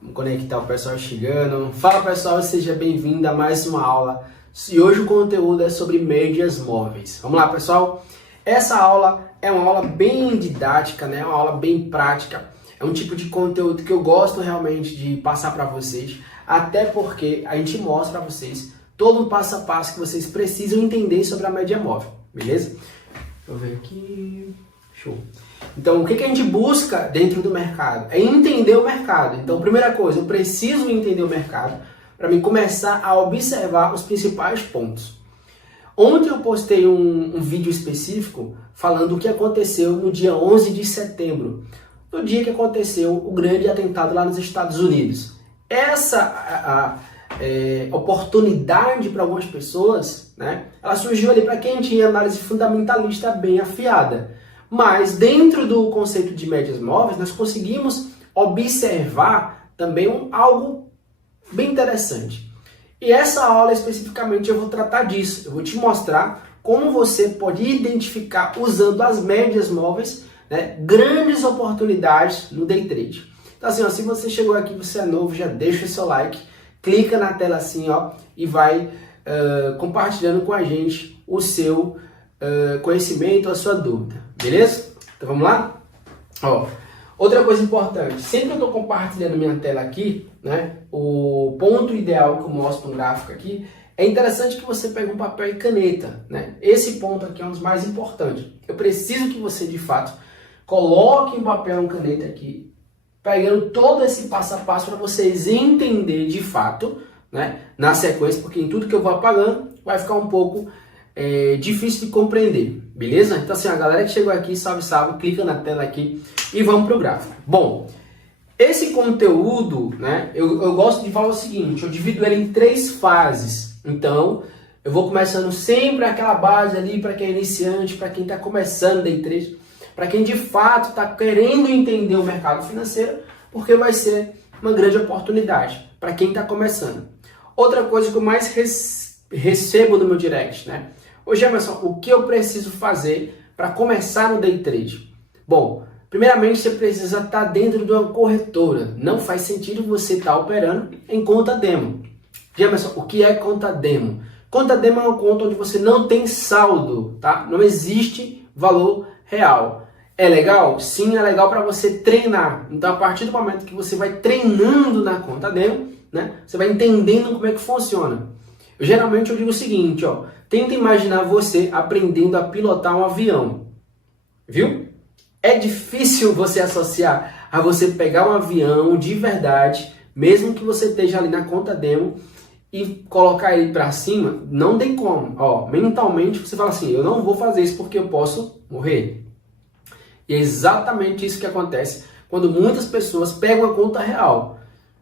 Vamos conectar o pessoal chegando. Fala pessoal, seja bem-vindo a mais uma aula. E hoje o conteúdo é sobre médias móveis. Vamos lá pessoal? Essa aula é uma aula bem didática, né? Uma aula bem prática. É um tipo de conteúdo que eu gosto realmente de passar para vocês. Até porque a gente mostra para vocês todo o passo a passo que vocês precisam entender sobre a média móvel. Beleza? Deixa eu ver aqui. Show. Então, o que a gente busca dentro do mercado? É entender o mercado. Então, primeira coisa, eu preciso entender o mercado para mim começar a observar os principais pontos. Ontem eu postei um vídeo específico falando o que aconteceu no dia 11 de setembro, no dia que aconteceu o grande atentado lá nos Estados Unidos. Essa oportunidade para algumas pessoas, né, ela surgiu ali para quem tinha análise fundamentalista bem afiada. Mas dentro do conceito de médias móveis, nós conseguimos observar também algo bem interessante. E essa aula especificamente eu vou tratar disso. Eu vou te mostrar como você pode identificar, usando as médias móveis, né, grandes oportunidades no day trade. Então assim, ó, se você chegou aqui, você é novo, já deixa o seu like, clica na tela assim, ó, e vai compartilhando com a gente o seu conhecimento, a sua dúvida, beleza? Então vamos lá? Ó, outra coisa importante, sempre que eu estou compartilhando minha tela aqui, né, o ponto ideal que eu mostro no gráfico aqui, é interessante que você pegue um papel e caneta, né? Esse ponto aqui é um dos mais importantes. Eu preciso que você, de fato, coloque um papel e uma caneta aqui, pegando todo esse passo a passo para vocês entenderem de fato, né, na sequência, porque em tudo que eu vou apagando vai ficar um pouco difícil de compreender, beleza? Então assim, a galera que chegou aqui, salve, clica na tela aqui e vamos pro gráfico. Bom, esse conteúdo, né, eu gosto de falar o seguinte, eu divido ele em 3 fases. Então, eu vou começando sempre aquela base ali para quem é iniciante, para quem está começando day trade, para quem de fato está querendo entender o mercado financeiro, porque vai ser uma grande oportunidade para quem está começando. Outra coisa que eu mais recebo no meu direct, né? Ô Emerson, o que eu preciso fazer para começar no day trade? Bom, primeiramente você precisa estar dentro de uma corretora. Não faz sentido você estar operando em conta demo. Emerson, o que é conta demo? Conta demo é uma conta onde você não tem saldo, tá? Não existe valor real. É legal? Sim, é legal para você treinar. Então, a partir do momento que você vai treinando na conta demo, né, você vai entendendo como é que funciona. Geralmente eu digo o seguinte, ó, tenta imaginar você aprendendo a pilotar um avião, viu? É difícil você associar a você pegar um avião de verdade, mesmo que você esteja ali na conta demo, e colocar ele para cima, não tem como. Ó, mentalmente você fala assim, eu não vou fazer isso porque eu posso morrer. E é exatamente isso que acontece quando muitas pessoas pegam a conta real.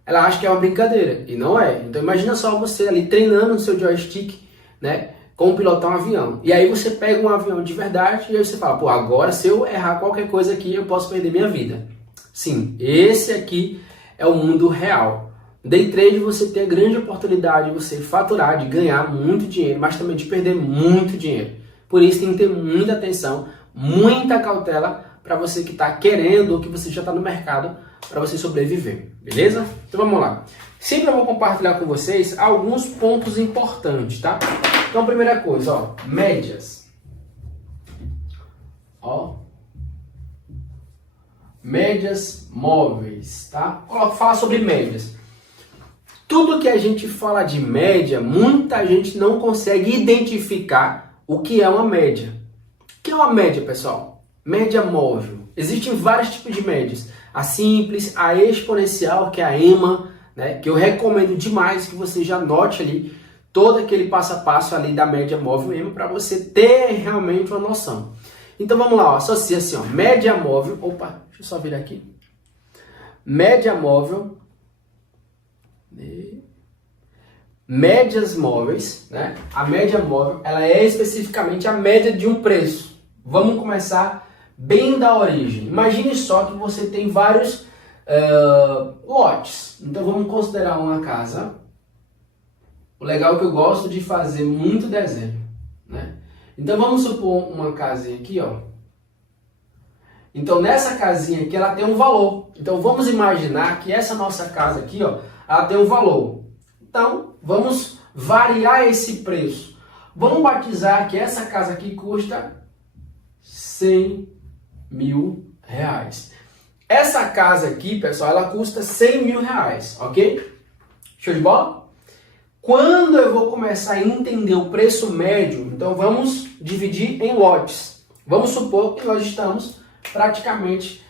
Ela acha que é uma brincadeira, e não é. Então imagina só você ali treinando o seu joystick, né, como pilotar um avião. E aí você pega um avião de verdade e aí você fala, pô, agora se eu errar qualquer coisa aqui, eu posso perder minha vida. Sim, esse aqui é o mundo real. No day trade você tem a grande oportunidade de você faturar, de ganhar muito dinheiro, mas também de perder muito dinheiro. Por isso tem que ter muita atenção, muita cautela para você que está querendo ou que você já está no mercado para você sobreviver, beleza? Então vamos lá. Sempre eu vou compartilhar com vocês alguns pontos importantes, tá? Então, primeira coisa, ó, médias. Ó, médias móveis, tá? Fala sobre médias. Tudo que a gente fala de média, muita gente não consegue identificar o que é uma média. O que é uma média, pessoal? Média móvel. Existem vários tipos de médias. A simples, a exponencial, que é a EMA, né, que eu recomendo demais que você já anote ali todo aquele passo a passo ali da média móvel EMA para você ter realmente uma noção. Então vamos lá, ó, associa assim, ó, média móvel, opa, deixa eu só virar aqui. Média móvel, médias móveis, né? A média móvel, ela é especificamente a média de um preço. Vamos começar bem da origem. Imagine só que você tem vários lotes. Então vamos considerar uma casa. O legal é que eu gosto de fazer muito desenho, né? Então vamos supor uma casinha aqui, ó. Então nessa casinha aqui ela tem um valor. Então vamos imaginar que essa nossa casa aqui, ó, ela tem um valor. Então vamos variar esse preço. Vamos batizar que essa casa aqui custa 100 mil reais. Essa casa aqui, pessoal, ela custa 100 mil reais, ok? Show de bola? Quando eu vou começar a entender o preço médio, então vamos dividir em lotes. Vamos supor que nós estamos praticamente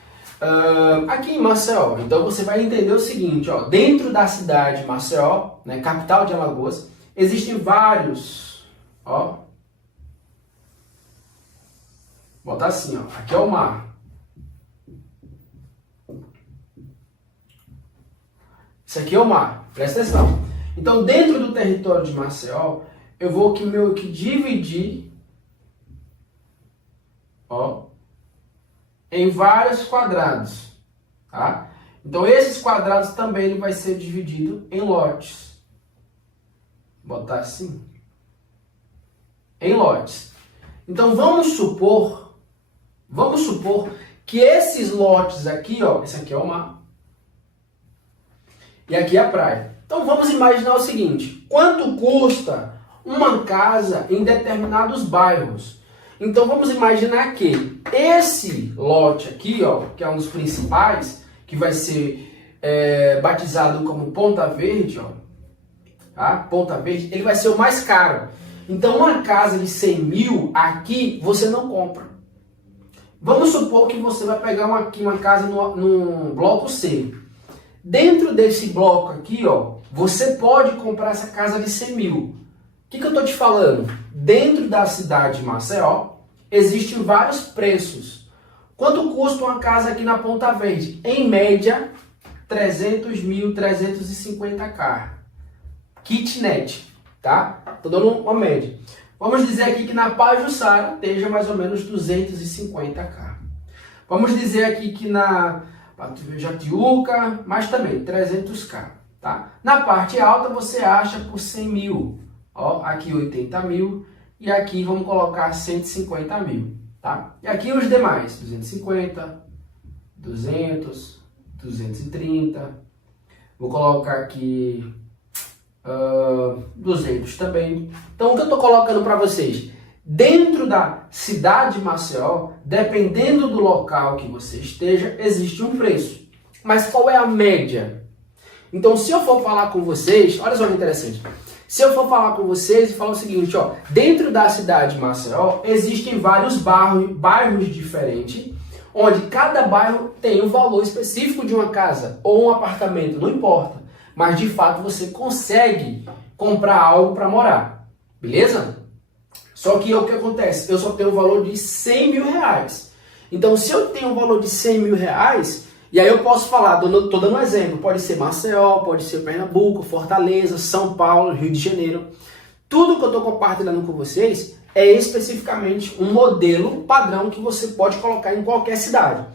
aqui em Maceió. Então você vai entender o seguinte, ó, dentro da cidade de Maceió, né, capital de Alagoas, existem vários, ó, vou botar assim, ó, aqui é o mar. Isso aqui é o mar, presta atenção. Então dentro do território de Maceió, eu vou aqui meio que dividir, ó, em vários quadrados, tá? Então esses quadrados também ele vai ser dividido em lotes. Vou botar assim. Em lotes. Então vamos supor que esses lotes aqui, ó, esse aqui é o mar e aqui é a praia. Então vamos imaginar o seguinte: quanto custa uma casa em determinados bairros? Então vamos imaginar que esse lote aqui, ó, que é um dos principais, que vai ser batizado como Ponta Verde, ó, tá? Ponta Verde, ele vai ser o mais caro. Então uma casa de 100 mil aqui você não compra. Vamos supor que você vai pegar uma casa no bloco C. Dentro desse bloco aqui, ó, você pode comprar essa casa de 100 mil. O que eu estou te falando? Dentro da cidade de Maceió, existem vários preços. Quanto custa uma casa aqui na Ponta Verde? Em média, 300 mil, 350k. Kitnet, tá? Estou dando uma média. Vamos dizer aqui que na Pajuçara esteja mais ou menos 250k. Vamos dizer aqui que na Jatiuca, mas também 300k, tá? Na parte alta você acha por 100 mil, ó, aqui 80 mil e aqui vamos colocar 150 mil, tá? E aqui os demais, 250, 200, 230, vou colocar aqui 200 também. Então o que eu estou colocando para vocês? Dentro da cidade de Maceió, dependendo do local que você esteja, existe um preço. Mas qual é a média? Então, se eu for falar com vocês, olha só que interessante. Se eu for falar com vocês e falar o seguinte, ó, dentro da cidade de Maceió, existem vários bairros diferentes, onde cada bairro tem um valor específico de uma casa ou um apartamento, não importa. Mas, de fato, você consegue comprar algo para morar. Beleza? Só que o que acontece? Eu só tenho o valor de 100 mil reais. Então, se eu tenho o valor de 100 mil reais, e aí eu posso falar, estou dando um exemplo, pode ser Maceió, pode ser Pernambuco, Fortaleza, São Paulo, Rio de Janeiro. Tudo que eu estou compartilhando com vocês é especificamente um modelo padrão que você pode colocar em qualquer cidade.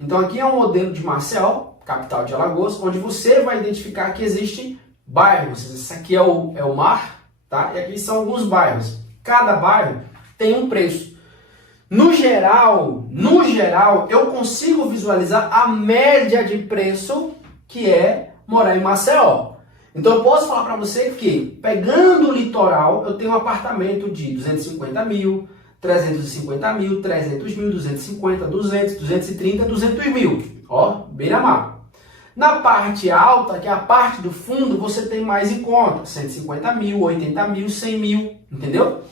Então, aqui é um modelo de Maceió, capital de Alagoas, onde você vai identificar que existem bairros. Esse aqui é o mar, tá? E aqui são alguns bairros. Cada bairro tem um preço. No geral, eu consigo visualizar a média de preço que é morar em Maceió. Então eu posso falar para você que, pegando o litoral, eu tenho um apartamento de 250 mil, 350 mil, 300 mil, 250, 200, 230, 200 mil. Ó, beira-mar. Na parte alta, que é a parte do fundo, você tem mais em conta. 150 mil, 80 mil, 100 mil, entendeu?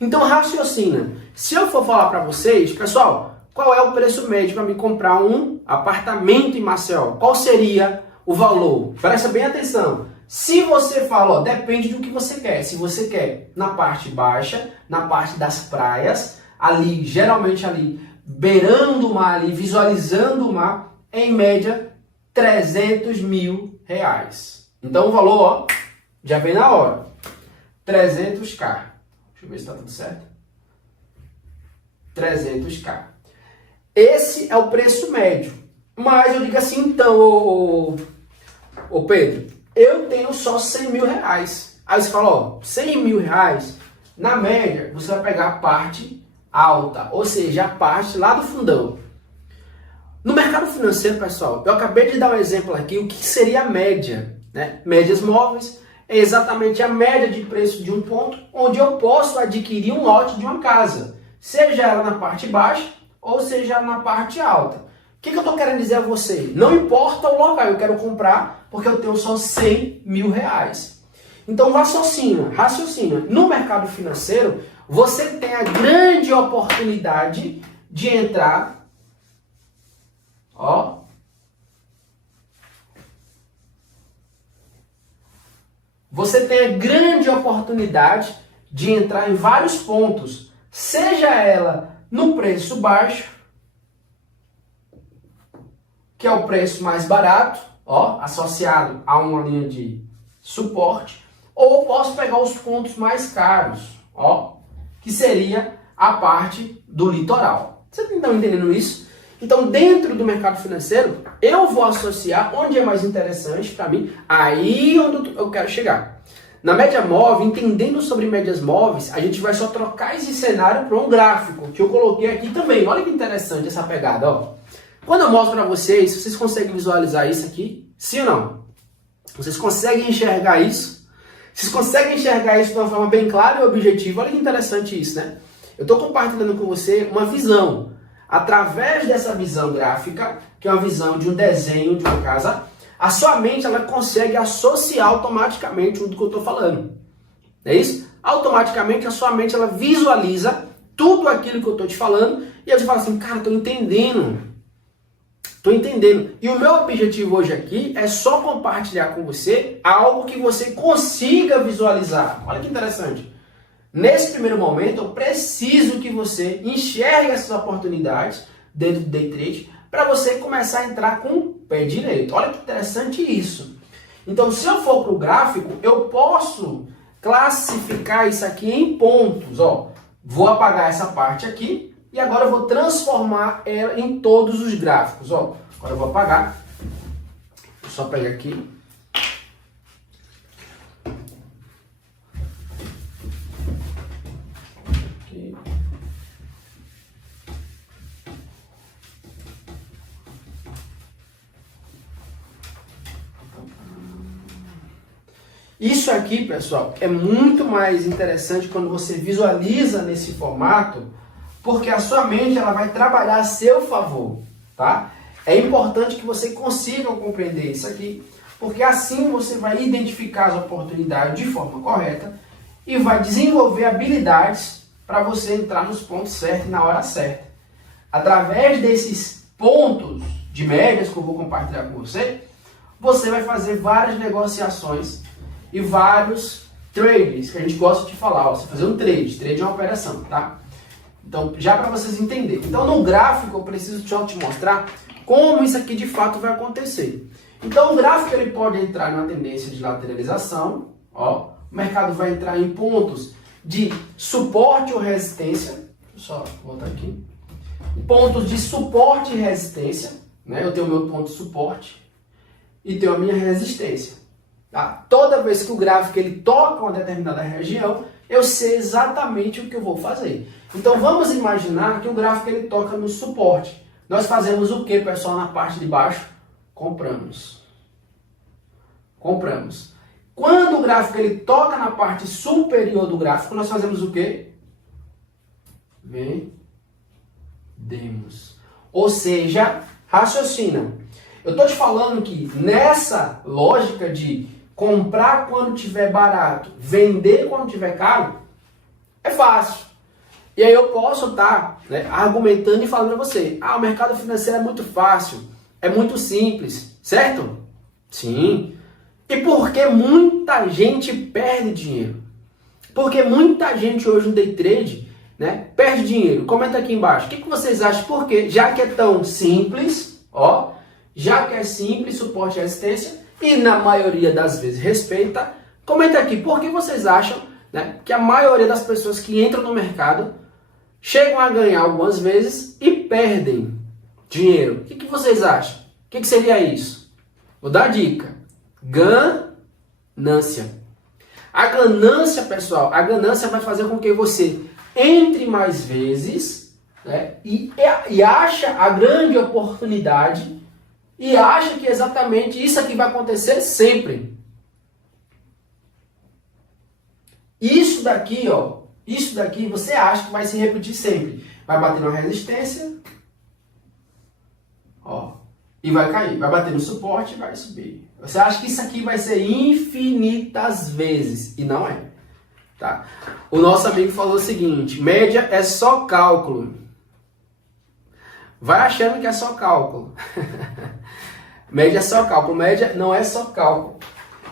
Então raciocina. Se eu for falar para vocês, pessoal, qual é o preço médio para me comprar um apartamento em Maceió? Qual seria o valor? Presta bem atenção. Se você fala, ó, depende do que você quer. Se você quer na parte baixa, na parte das praias, ali, geralmente ali, beirando o mar, ali, visualizando o mar, em média, 300 mil reais. Então o valor, ó, já vem na hora. 300k. Deixa eu ver se está tudo certo. 300k. Esse é o preço médio. Mas eu digo assim, então, ô Pedro, eu tenho só 100 mil reais. Aí você fala, ó, 100 mil reais, na média, você vai pegar a parte alta, ou seja, a parte lá do fundão. No mercado financeiro, pessoal, eu acabei de dar um exemplo aqui, o que seria a média, né? Médias móveis é exatamente a média de preço de um ponto onde eu posso adquirir um lote de uma casa, seja ela na parte baixa ou seja na parte alta. O que eu estou querendo dizer a você? Não importa o local, eu quero comprar porque eu tenho só 100 mil reais. Então raciocina. No mercado financeiro, você tem a grande oportunidade de entrar, ó, você tem a grande oportunidade de entrar em vários pontos, seja ela no preço baixo, que é o preço mais barato, ó, associado a uma linha de suporte, ou eu posso pegar os pontos mais caros, ó, que seria a parte do litoral. Vocês estão entendendo isso? Então, dentro do mercado financeiro, eu vou associar onde é mais interessante para mim, aí onde eu quero chegar. Na média móvel, entendendo sobre médias móveis, a gente vai só trocar esse cenário para um gráfico, que eu coloquei aqui também. Olha que interessante essa pegada, ó. Quando eu mostro para vocês, vocês conseguem visualizar isso aqui? Sim ou não? Vocês conseguem enxergar isso? Vocês conseguem enxergar isso de uma forma bem clara e objetiva? Olha que interessante isso, né? Eu estou compartilhando com você uma visão. Através dessa visão gráfica, que é uma visão de um desenho de uma casa, a sua mente ela consegue associar automaticamente tudo que eu estou falando. Não é isso? Automaticamente a sua mente ela visualiza tudo aquilo que eu estou te falando e aí você fala assim, cara, estou entendendo. Estou entendendo. E o meu objetivo hoje aqui é só compartilhar com você algo que você consiga visualizar. Olha que interessante. Nesse primeiro momento, eu preciso que você enxergue essas oportunidades dentro do day trade para você começar a entrar com o pé direito. Olha que interessante isso. Então, se eu for para o gráfico, eu posso classificar isso aqui em pontos. Ó, vou apagar essa parte aqui e agora eu vou transformar ela em todos os gráficos. Ó, agora eu vou apagar. Vou só pegar aqui. Isso aqui, pessoal, é muito mais interessante quando você visualiza nesse formato, porque a sua mente ela vai trabalhar a seu favor, tá? É importante que você consiga compreender isso aqui, porque assim você vai identificar as oportunidades de forma correta e vai desenvolver habilidades para você entrar nos pontos certos na hora certa. Através desses pontos de médias que eu vou compartilhar com você, você vai fazer várias negociações e vários trades, que a gente gosta de falar, ó, você fazer um trade é uma operação, tá? Então, já para vocês entenderem. Então, no gráfico, eu preciso só te mostrar como isso aqui de fato vai acontecer. Então, o gráfico ele pode entrar numa tendência de lateralização, ó, o mercado vai entrar em pontos de suporte ou resistência, deixa eu só voltar aqui, pontos de suporte e resistência, né? Eu tenho o meu ponto de suporte e tenho a minha resistência. Tá? Toda vez que o gráfico ele toca uma determinada região, eu sei exatamente o que eu vou fazer. Então vamos imaginar que o gráfico ele toca no suporte. Nós fazemos o que, pessoal, na parte de baixo? Compramos. Compramos. Quando o gráfico ele toca na parte superior do gráfico, nós fazemos o que? Vendemos. Ou seja, raciocina. Eu estou te falando que nessa lógica de comprar quando tiver barato, vender quando tiver caro, é fácil. E aí eu posso estar argumentando e falando para você, o mercado financeiro é muito fácil, é muito simples, certo? Sim. E por que muita gente perde dinheiro? Porque muita gente hoje no day trade, perde dinheiro. Comenta aqui embaixo. O que vocês acham? Por quê? Já que é tão simples, ó, já que é simples, suporte e resistência, e na maioria das vezes respeita, comenta aqui por que vocês acham que a maioria das pessoas que entram no mercado chegam a ganhar algumas vezes e perdem dinheiro. O que vocês acham? O que seria isso? Vou dar a dica. Ganância. A ganância, pessoal, a ganância vai fazer com que você entre mais vezes né? E acha a grande oportunidade e acha que exatamente isso aqui vai acontecer sempre. Isso daqui, ó, isso daqui você acha que vai se repetir sempre. Vai bater numa resistência, ó, e vai cair. Vai bater no suporte e vai subir. Você acha que isso aqui vai ser infinitas vezes, e não é. Tá? O nosso amigo falou o seguinte: média é só cálculo. Vai achando que é só cálculo. Média é só cálculo. Média não é só cálculo.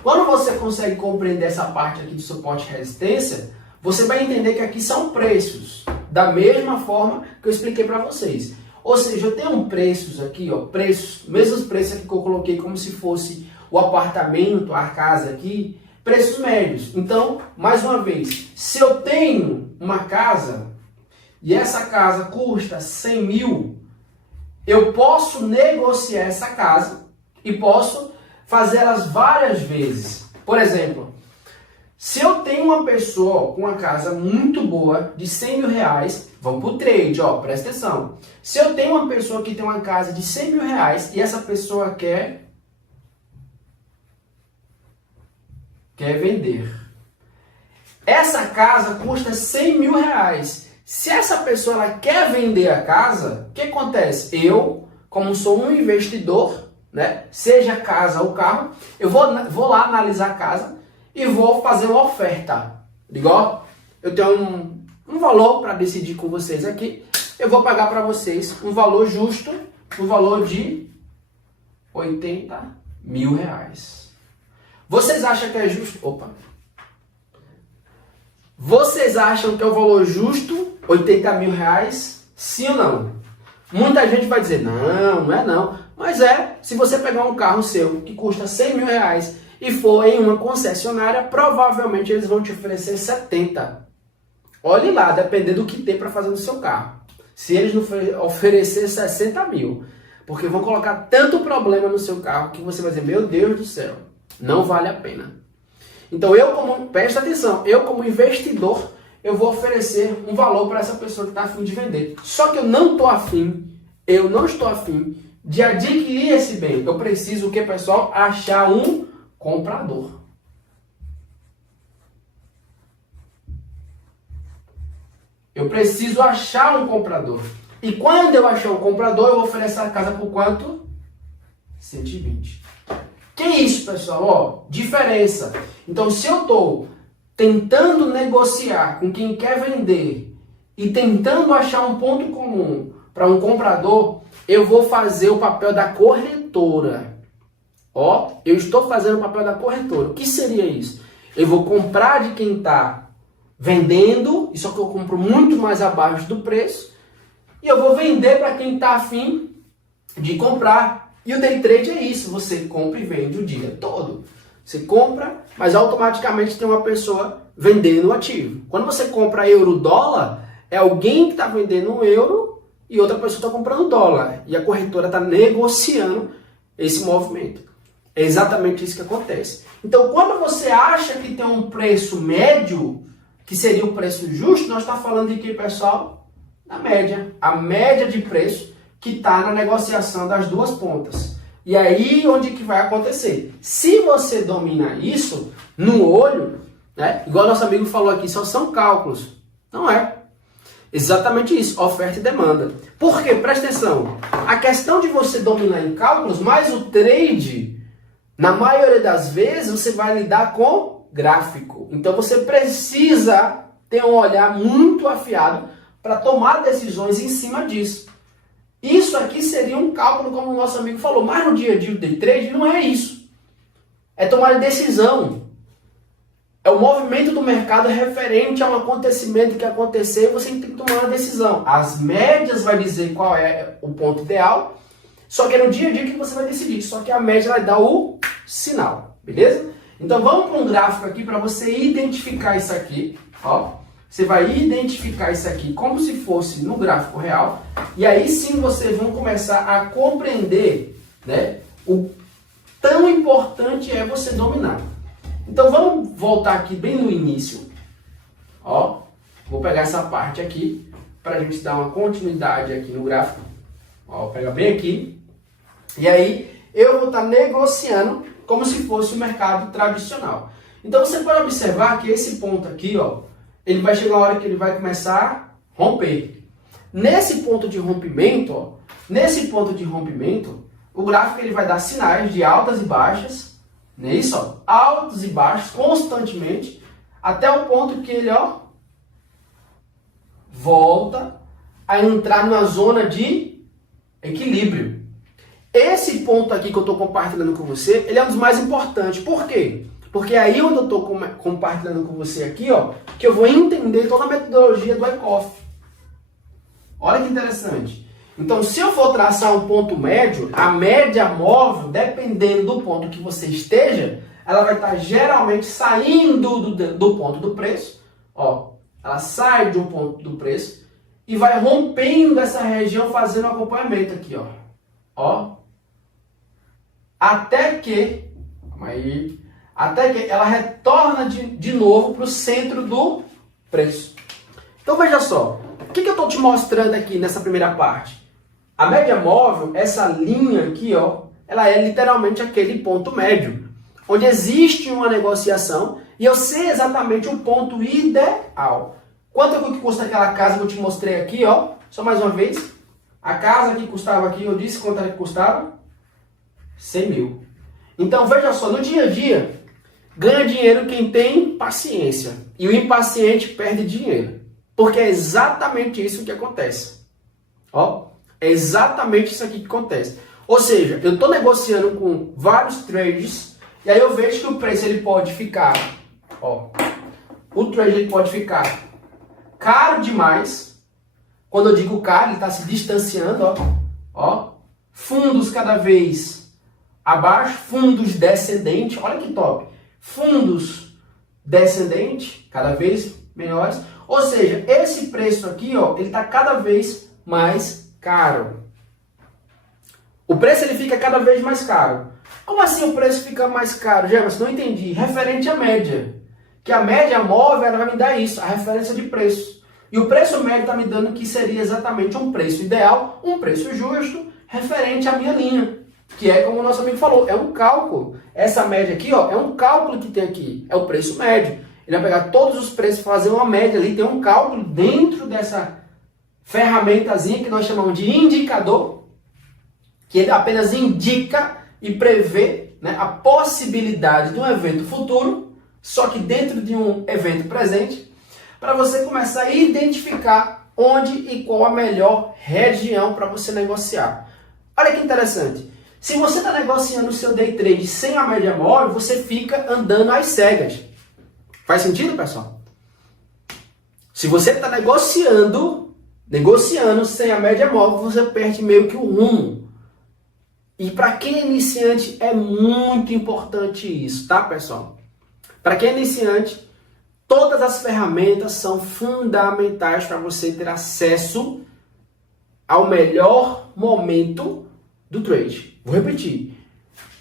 Quando você consegue compreender essa parte aqui de suporte e resistência, você vai entender que aqui são preços. Da mesma forma que eu expliquei para vocês. Ou seja, eu tenho preços aqui, ó, preços, mesmos preços aqui que eu coloquei como se fosse o apartamento, a casa aqui, preços médios. Então, mais uma vez, se eu tenho uma casa e essa casa custa 100 mil, eu posso negociar essa casa e posso fazê-las várias vezes. Por exemplo, se eu tenho uma pessoa com uma casa muito boa de 100 mil reais, vamos para o trade, ó, presta atenção. Se eu tenho uma pessoa que tem uma casa de 100 mil reais e essa pessoa quer vender. Essa casa custa 100 mil reais. Se essa pessoa ela quer vender a casa, o que acontece? Eu, como sou um investidor, né, seja casa ou carro, eu vou lá analisar a casa e vou fazer uma oferta. Igual, eu tenho um valor para decidir com vocês aqui. Eu vou pagar para vocês um valor justo, um valor de 80 mil reais. Vocês acham que é justo? Opa! Vocês acham que é o valor justo 80 mil reais? Sim ou não? Muita gente vai dizer, não, não é não. Mas é, se você pegar um carro seu que custa 100 mil reais e for em uma concessionária, provavelmente eles vão te oferecer 70. Olhe lá, dependendo do que tem para fazer no seu carro. Se eles não oferecer 60 mil, porque vão colocar tanto problema no seu carro que você vai dizer, meu Deus do céu, não vale a pena. Então presta atenção, eu como investidor, eu vou oferecer um valor para essa pessoa que está afim de vender. Só que eu não estou afim de adquirir esse bem. Eu preciso o que, pessoal? Achar um comprador. Eu preciso achar um comprador. E quando eu achar um comprador, eu vou oferecer a casa por quanto? 120. Que isso, pessoal? Ó, diferença. Então, se eu estou tentando negociar com quem quer vender e tentando achar um ponto comum para um comprador, eu vou fazer o papel da corretora. Ó, eu estou fazendo o papel da corretora. O que seria isso? Eu vou comprar de quem está vendendo, só que eu compro muito mais abaixo do preço, e eu vou vender para quem está afim de comprar. E o day trade é isso, você compra e vende o dia todo. Você compra, mas automaticamente tem uma pessoa vendendo o ativo. Quando você compra euro-dólar, é alguém que está vendendo um euro e outra pessoa está comprando dólar. E a corretora está negociando esse movimento. É exatamente isso que acontece. Então, quando você acha que tem um preço médio, que seria o preço justo, nós estamos falando de que, pessoal? Da média. A média de preço que está na negociação das duas pontas. E aí, onde que vai acontecer? Se você domina isso no olho, né, igual nosso amigo falou aqui, só são cálculos. Não é. Exatamente isso, oferta e demanda. Por quê? Presta atenção. A questão de você dominar em cálculos, mais o trade, na maioria das vezes, você vai lidar com gráfico. Então, você precisa ter um olhar muito afiado para tomar decisões em cima disso. Isso aqui seria um cálculo, como o nosso amigo falou, mas no dia a dia do day trade não é isso. É tomar decisão. É o movimento do mercado referente a um acontecimento que aconteceu e você tem que tomar uma decisão. As médias vai dizer qual é o ponto ideal, só que é no dia a dia que você vai decidir. Só que a média vai dar o sinal, beleza? Então vamos para um gráfico aqui para você identificar isso aqui, ó. Você vai identificar isso aqui como se fosse no gráfico real. E aí sim vocês vão começar a compreender, né, o tão importante é você dominar. Então vamos voltar aqui bem no início. Ó, vou pegar essa parte aqui. para a gente dar uma continuidade aqui no gráfico. Ó, vou pegar bem aqui. E aí eu vou estar negociando como se fosse o mercado tradicional. Então você pode observar que esse ponto aqui, ó, ele vai chegar uma hora que ele vai começar a romper. Nesse ponto de rompimento, ó, o gráfico ele vai dar sinais de altas e baixas, não é isso? Ó, altos e baixos constantemente, até o ponto que ele, ó, volta a entrar numa zona de equilíbrio. Esse ponto aqui que eu estou compartilhando com você, ele é um dos mais importantes. Por quê? Porque aí onde eu estou compartilhando com você aqui, ó, que eu vou entender toda a metodologia do Wyckoff. Olha que interessante. Então, se eu for traçar um ponto médio, a média móvel, dependendo do ponto que você esteja, ela vai estar geralmente saindo do ponto do preço. Ó, ela sai de um ponto do preço e vai rompendo essa região, fazendo um acompanhamento aqui, ó. Ó. Até que ela retorna de novo para o centro do preço. Então veja só, o que eu estou te mostrando aqui nessa primeira parte? A média móvel, essa linha aqui, ó, ela é literalmente aquele ponto médio, onde existe uma negociação e eu sei exatamente o ponto ideal. Quanto é que custa aquela casa que eu te mostrei aqui, ó? Só mais uma vez. A casa que custava aqui, eu disse quanto é que custava? 100 mil. Então, veja só, no dia a dia, ganha dinheiro quem tem paciência. E o impaciente perde dinheiro. Porque é exatamente isso que acontece. Ó, é exatamente isso aqui que acontece. Ou seja, eu estou negociando com vários trades, e aí eu vejo que o preço ele pode ficar, ó, o trade ele pode ficar caro demais. Quando eu digo caro, ele está se distanciando, ó, fundos cada vez abaixo, fundos descendentes, olha que top, fundos descendentes, cada vez menores, ou seja, esse preço aqui, ó, ele está cada vez mais caro. O preço ele fica cada vez mais caro. Como assim o preço fica mais caro, Jefferson? Não entendi. Referente à média, que a média móvel ela vai me dar isso, a referência de preço. E o preço médio está me dando que seria exatamente um preço ideal, um preço justo, referente à minha linha. Que é como o nosso amigo falou, é um cálculo. Essa média aqui, ó, é um cálculo que tem aqui, é o preço médio. Ele vai pegar todos os preços, fazer uma média ali, tem um cálculo dentro dessa ferramentazinha que nós chamamos de indicador, que ele apenas indica e prevê, né, a possibilidade de um evento futuro, só que dentro de um evento presente, para você começar a identificar onde e qual a melhor região para você negociar. Olha que interessante. Se você está negociando o seu day trade sem a média móvel, você fica andando às cegas. Faz sentido, pessoal? Se você está negociando sem a média móvel, você perde meio que o rumo. E para quem é iniciante é muito importante isso, tá, pessoal? Para quem é iniciante, todas as ferramentas são fundamentais para você ter acesso ao melhor momento do trade. Vou repetir.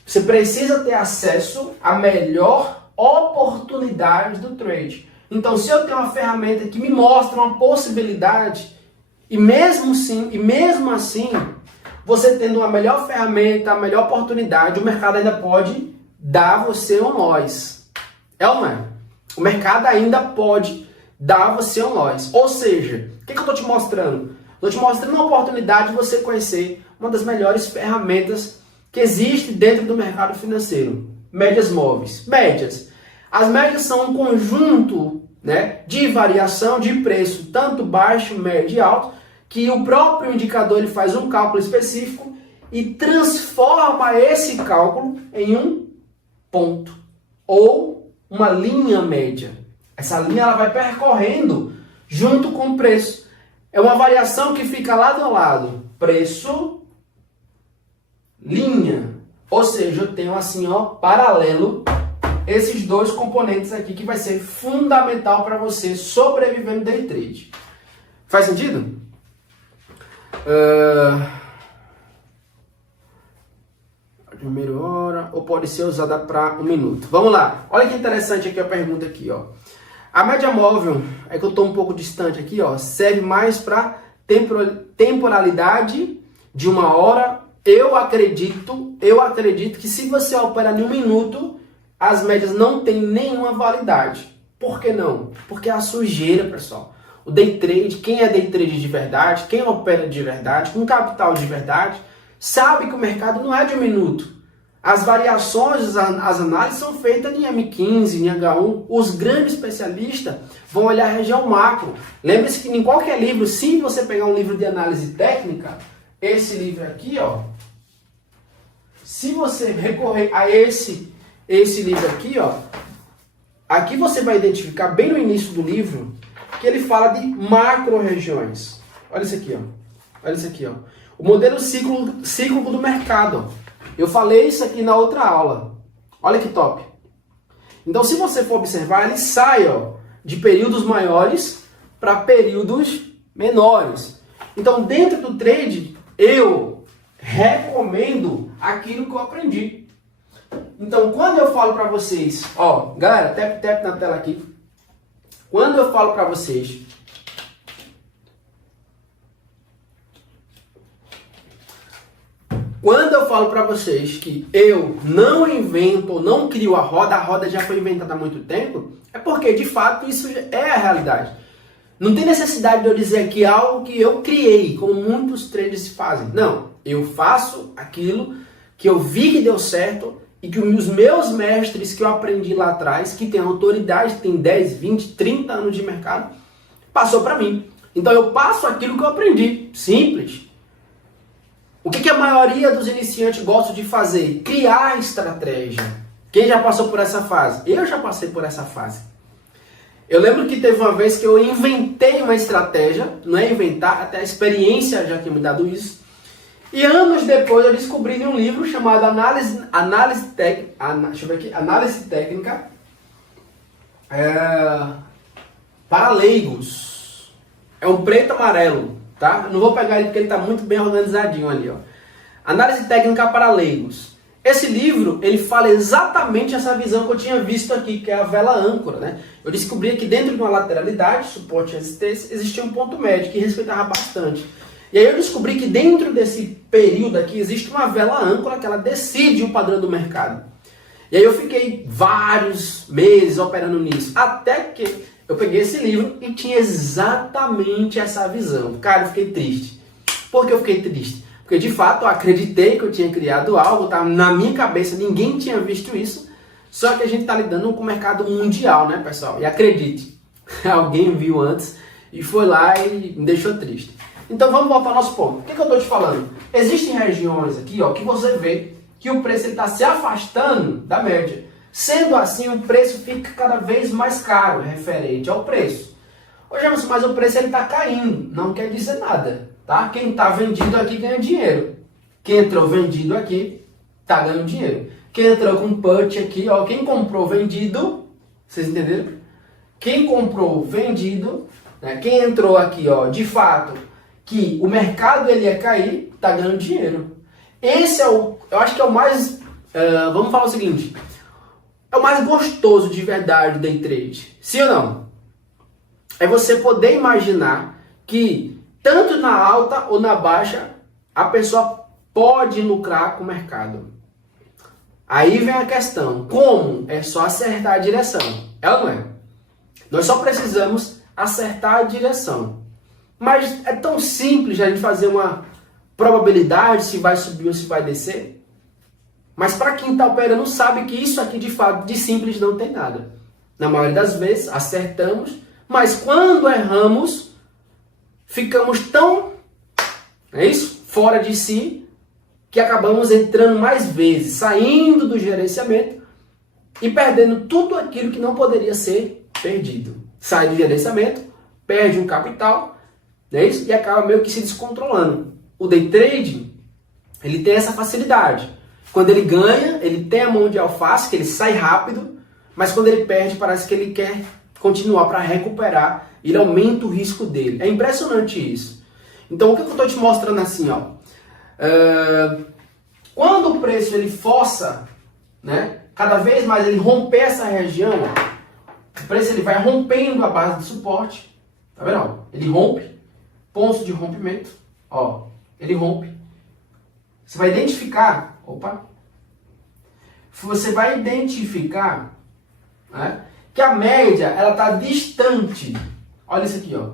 Você precisa ter acesso à melhor oportunidade do trade. Então, se eu tenho uma ferramenta que me mostra uma possibilidade, e mesmo assim, você tendo uma melhor ferramenta, a melhor oportunidade, o mercado ainda pode dar a você um nós. É ou não é? O mercado ainda pode dar a você um nós. Ou seja, o que eu estou te mostrando? Estou te mostrando uma oportunidade de você conhecer uma das melhores ferramentas que existe dentro do mercado financeiro. Médias móveis. Médias. As médias são um conjunto, né, de variação de preço, tanto baixo, médio e alto, que o próprio indicador ele faz um cálculo específico e transforma esse cálculo em um ponto ou uma linha média. Essa linha ela vai percorrendo junto com o preço. É uma variação que fica lado a lado. Preço, linha. Ou seja, eu tenho assim, ó, paralelo esses dois componentes aqui que vai ser fundamental para você sobreviver no day trade. Faz sentido? Primeira hora, ou pode ser usada para 1 minuto. Vamos lá. Olha que interessante aqui a pergunta aqui, ó. A média móvel, é que eu estou um pouco distante aqui, ó, serve mais para temporalidade de uma hora. Eu acredito que se você operar em 1 minuto, as médias não têm nenhuma validade. Por que não? Porque é a sujeira, pessoal. O day trade, quem é day trade de verdade, quem opera de verdade, com capital de verdade, sabe que o mercado não é de 1 minuto. As variações, as análises são feitas em M15, em H1. Os grandes especialistas vão olhar a região macro. Lembre-se que em qualquer livro, se você pegar um livro de análise técnica, esse livro aqui, ó, se você recorrer a esse livro aqui, ó, aqui você vai identificar bem no início do livro que ele fala de macro-regiões. Olha isso aqui, ó. Olha isso aqui, ó. O modelo cíclico do mercado, ó. Eu falei isso aqui na outra aula. Olha que top. Então, se você for observar, ele sai, ó, de períodos maiores para períodos menores. Então, dentro do trade, eu recomendo aquilo que eu aprendi. Então, quando eu falo para vocês, ó, galera, tap na tela aqui. Quando eu falo para vocês que eu não invento, não crio a roda já foi inventada há muito tempo, é porque, de fato, isso é a realidade. Não tem necessidade de eu dizer aqui algo que eu criei, como muitos traders fazem. Não, eu faço aquilo que eu vi que deu certo e que os meus mestres que eu aprendi lá atrás, que tem autoridade, que tem 10, 20, 30 anos de mercado, passou para mim. Então eu passo aquilo que eu aprendi. Simples. O que a maioria dos iniciantes gosta de fazer? Criar estratégia. Quem já passou por essa fase? Eu já passei por essa fase. Eu lembro que teve uma vez que eu inventei uma estratégia, não é inventar, até a experiência já tinha me dado isso. E anos depois eu descobri em um livro chamado Análise Técnica para Leigos. É um preto e amarelo, tá? Não vou pegar ele porque ele está muito bem organizadinho ali, ó. Análise Técnica para Leigos. Esse livro, ele fala exatamente essa visão que eu tinha visto aqui, que é a vela âncora, né? Eu descobri que dentro de uma lateralidade, suporte e resistência, existia um ponto médio que respeitava bastante. E aí eu descobri que dentro desse período aqui existe uma vela âncora que ela decide o padrão do mercado. E aí eu fiquei vários meses operando nisso, até que eu peguei esse livro e tinha exatamente essa visão. Cara, eu fiquei triste. Por que eu fiquei triste? Porque de fato eu acreditei que eu tinha criado algo, tá na minha cabeça, ninguém tinha visto isso, só que a gente está lidando com o mercado mundial, né, pessoal? E acredite, alguém viu antes e foi lá e me deixou triste. Então vamos voltar ao nosso ponto. O que eu estou te falando? Existem regiões aqui, ó, que você vê que o preço está se afastando da média. Sendo assim, o preço fica cada vez mais caro referente ao preço. Ô, Jamerson, mas o preço está caindo. Não quer dizer nada, tá? Quem está vendido aqui ganha dinheiro. Quem entrou vendido aqui está ganhando dinheiro. Quem entrou com put aqui, ó, quem comprou vendido, vocês entenderam? Quem comprou vendido, né? Quem entrou aqui, ó, de fato, que o mercado ele ia cair, tá ganhando dinheiro. Esse é eu acho que é o mais, vamos falar o seguinte, é o mais gostoso de verdade do day trade. Sim ou não? É você poder imaginar que tanto na alta ou na baixa a pessoa pode lucrar com o mercado. Aí vem a questão, como? É só acertar a direção. É ou não é? Nós só precisamos acertar a direção. Mas é tão simples a gente fazer uma probabilidade se vai subir ou se vai descer. Mas para quem está operando sabe que isso aqui de fato de simples não tem nada. Na maioria das vezes acertamos, mas quando erramos, ficamos tão, é isso? Fora de si, que acabamos entrando mais vezes, saindo do gerenciamento e perdendo tudo aquilo que não poderia ser perdido. Sai do gerenciamento, perde um capital, né, isso? E acaba meio que se descontrolando. O day trading, ele tem essa facilidade. Quando ele ganha, ele tem a mão de alface, que ele sai rápido, mas quando ele perde, parece que ele quer continuar para recuperar, ele aumenta o risco dele. É impressionante isso. Então, o que eu estou te mostrando assim, ó? Quando o preço ele força, né, cada vez mais ele romper essa região, O preço ele vai rompendo a base de suporte. Tá vendo? Ó, ele rompe. Pontos de rompimento. Ó, ele rompe. Você vai identificar. Opa! Você vai identificar, né, que a média ela está distante. Olha isso aqui, ó.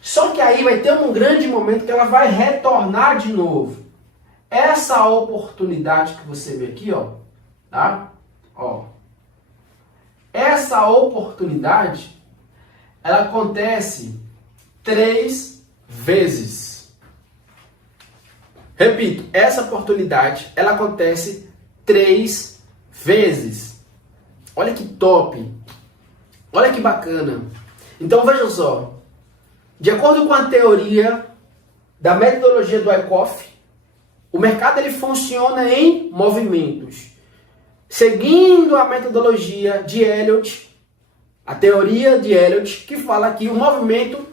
Só que aí vai ter um grande momento que ela vai retornar de novo. Essa oportunidade que você vê aqui, ó, tá? Ó. Essa oportunidade ela acontece 3 vezes. Repito, essa oportunidade ela acontece 3 vezes. Olha que top. Olha que bacana. Então veja só. De acordo com a teoria da metodologia do Wyckoff, o mercado ele funciona em movimentos. Seguindo a metodologia de Elliott, a teoria de Elliott, que fala que o movimento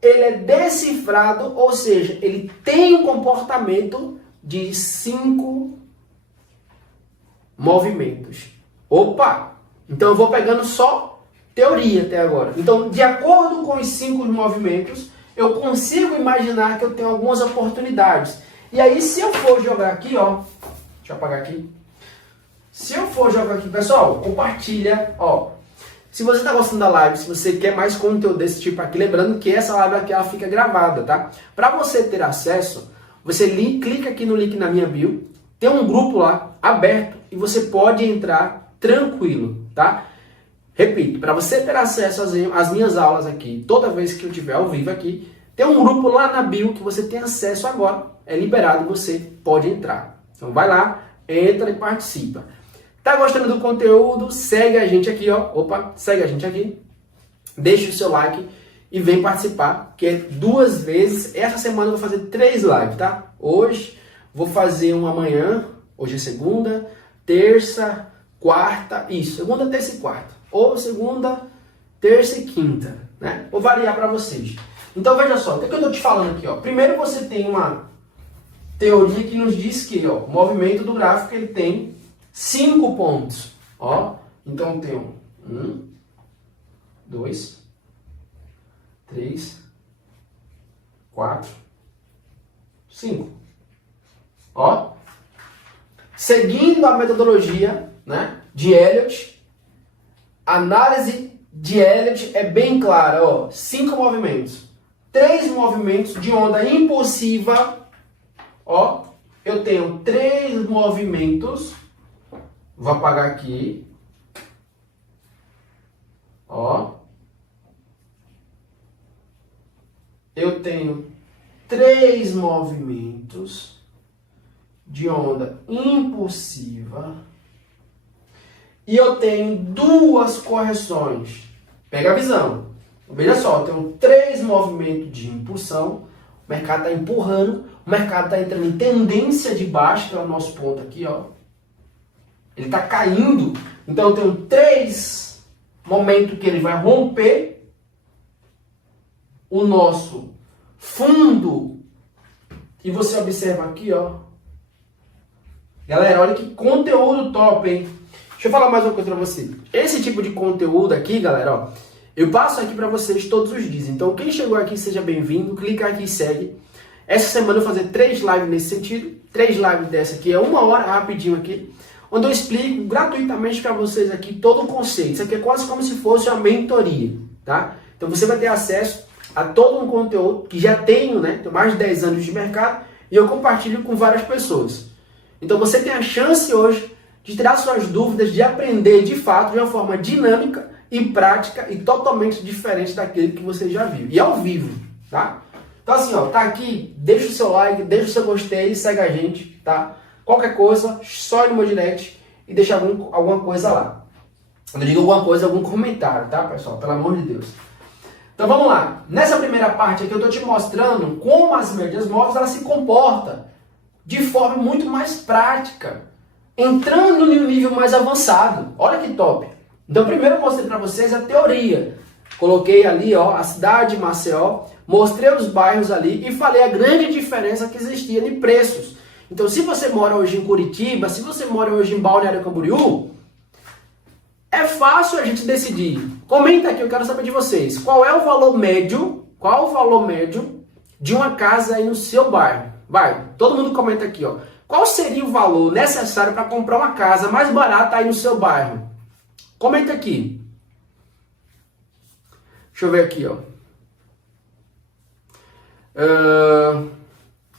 ele é decifrado, ou seja, ele tem um comportamento de 5 movimentos. Opa! Então eu vou pegando só teoria até agora. Então, de acordo com os 5 movimentos, eu consigo imaginar que eu tenho algumas oportunidades. E aí, se eu for jogar aqui, ó, deixa eu apagar aqui. Se eu for jogar aqui, pessoal, compartilha, ó. Se você está gostando da live, se você quer mais conteúdo desse tipo aqui, lembrando que essa live aqui ela fica gravada, tá? Para você ter acesso, você clica aqui no link na minha bio, tem um grupo lá aberto e você pode entrar tranquilo, tá? Repito, para você ter acesso às minhas aulas aqui, toda vez que eu estiver ao vivo aqui, tem um grupo lá na bio que você tem acesso agora, é liberado, você pode entrar. Então vai lá, entra e participa. Tá gostando do conteúdo? Segue a gente aqui, ó. Opa, segue a gente aqui. Deixa o seu like e vem participar, que é 2 vezes. Essa semana eu vou fazer 3 lives, tá? Hoje vou fazer uma amanhã, hoje é segunda, terça, quarta, isso, segunda, terça e quarta. Ou segunda, terça e quinta, né? Vou variar para vocês. Então veja só, o que eu estou te falando aqui, ó? Primeiro você tem uma teoria que nos diz que, ó, o movimento do gráfico ele tem 5 pontos, ó. Então eu tenho 1, 2, 3, 4, 5. Ó. Seguindo a metodologia, né, de Elliott, a análise de Elliott é bem clara, ó. 5 movimentos. 3 movimentos de onda impulsiva, ó. Eu tenho 3 movimentos. Vou apagar aqui. Ó. Eu tenho 3 movimentos de onda impulsiva. E eu tenho 2 correções. Pega a visão. Veja só, eu tenho 3 movimentos de impulsão. O mercado está empurrando. O mercado está entrando em tendência de baixa, que é o nosso ponto aqui, ó. Ele está caindo. Então eu tenho 3 momentos que ele vai romper o nosso fundo. E você observa aqui, ó. Galera, olha que conteúdo top, hein? Deixa eu falar mais uma coisa pra você. Esse tipo de conteúdo aqui, galera, ó, eu passo aqui pra vocês todos os dias. Então, quem chegou aqui, seja bem-vindo. Clica aqui e segue. Essa semana eu vou fazer 3 lives nesse sentido. 3 lives dessa aqui, é 1 hora, rapidinho aqui. Onde eu explico gratuitamente pra vocês aqui todo o conceito. Isso aqui é quase como se fosse uma mentoria, tá? Então, você vai ter acesso a todo um conteúdo que já tenho, né? Tenho mais de 10 anos de mercado e eu compartilho com várias pessoas. Então, você tem a chance hoje de tirar suas dúvidas, de aprender de fato de uma forma dinâmica e prática e totalmente diferente daquele que você já viu. E ao vivo, tá? Então assim, ó, tá aqui, deixa o seu like, deixa o seu gostei, segue a gente, tá? Qualquer coisa, só ir no meu direct e deixa alguma coisa lá. Quando eu digo alguma coisa, algum comentário, tá, pessoal? Pelo amor de Deus. Então vamos lá. Nessa primeira parte aqui eu tô te mostrando como as médias móveis elas se comportam de forma muito mais prática, entrando em um nível mais avançado. Olha que top! Então, primeiro eu mostrei para vocês a teoria. Coloquei ali, ó, a cidade de Maceió, mostrei os bairros ali e falei a grande diferença que existia de preços. Então, se você mora hoje em Curitiba, se você mora hoje em Balneário Camboriú, É fácil a gente decidir. Comenta aqui, eu quero saber de vocês. Qual é o valor médio de uma casa aí no seu bairro? Vai, todo mundo comenta aqui, ó. Qual seria o valor necessário para comprar uma casa mais barata aí no seu bairro? Comenta aqui. Deixa eu ver aqui, ó.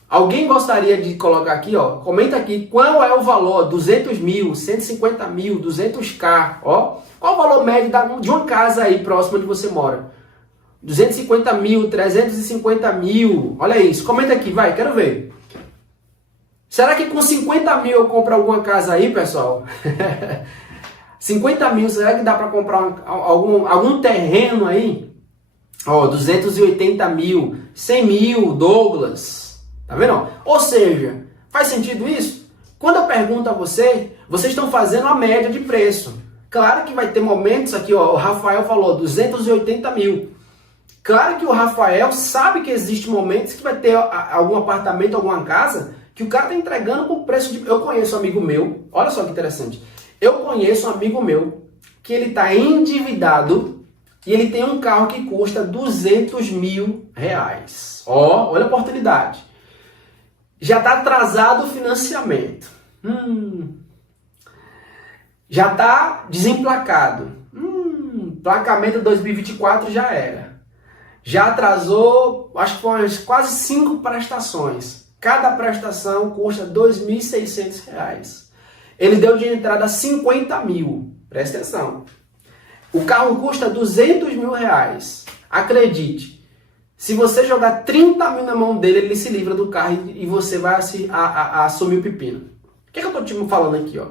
Alguém gostaria de colocar aqui, ó? Comenta aqui qual é o valor, 200 mil, 150 mil, 200k, ó. Qual o valor médio de uma casa aí próxima onde você mora? 250 mil, 350 mil, olha isso. Comenta aqui, vai, quero ver. Será que com 50 mil eu compro alguma casa aí, pessoal? 50 mil, será que dá para comprar algum terreno aí? Ó, 280 mil, 100 mil, Douglas. Tá vendo? Ou seja, faz sentido isso? Quando eu pergunto a vocês estão fazendo a média de preço. Claro que vai ter momentos aqui, ó, o Rafael falou 280 mil. Claro que o Rafael sabe que existem momentos que vai ter algum apartamento, alguma casa, que o cara está entregando com preço de... Eu conheço um amigo meu, olha só que interessante. Eu conheço um amigo meu que ele está endividado e ele tem um carro que custa 200 mil reais. Ó, olha a oportunidade. Já está atrasado o financiamento. Já está desemplacado. Placamento 2024 já era. Já atrasou, acho que foi quase 5 prestações. Cada prestação custa R$ 2.600. Ele deu de entrada 50 mil. Presta atenção. O carro custa 200 mil reais. Acredite. Se você jogar 30 mil na mão dele, ele se livra do carro e você vai assumir o pepino. O que eu estou te falando aqui, ó?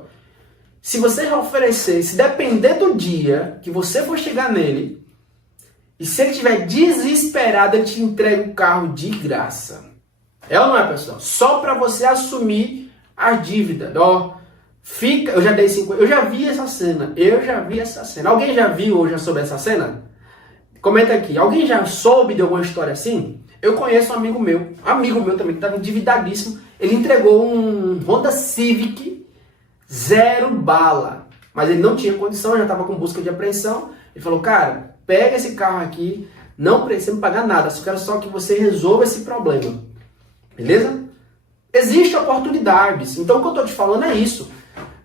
Se você oferecer, se depender do dia que você for chegar nele, e se ele estiver desesperado, ele te entrega o carro de graça. É ou não é, pessoal? Só para você assumir a dívida. Ó, fica, eu já dei 50, eu já vi essa cena. Alguém já viu ou já soube essa cena? Comenta aqui. Alguém já soube de alguma história assim? Eu conheço um amigo meu também, que estava endividadíssimo. Ele entregou um Honda Civic 0 bala. Mas ele não tinha condição, já estava com busca de apreensão. Ele falou, cara, pega esse carro aqui, não precisa me pagar nada, só quero só que você resolva esse problema. Beleza? Existem oportunidades. Então o que eu estou te falando é isso.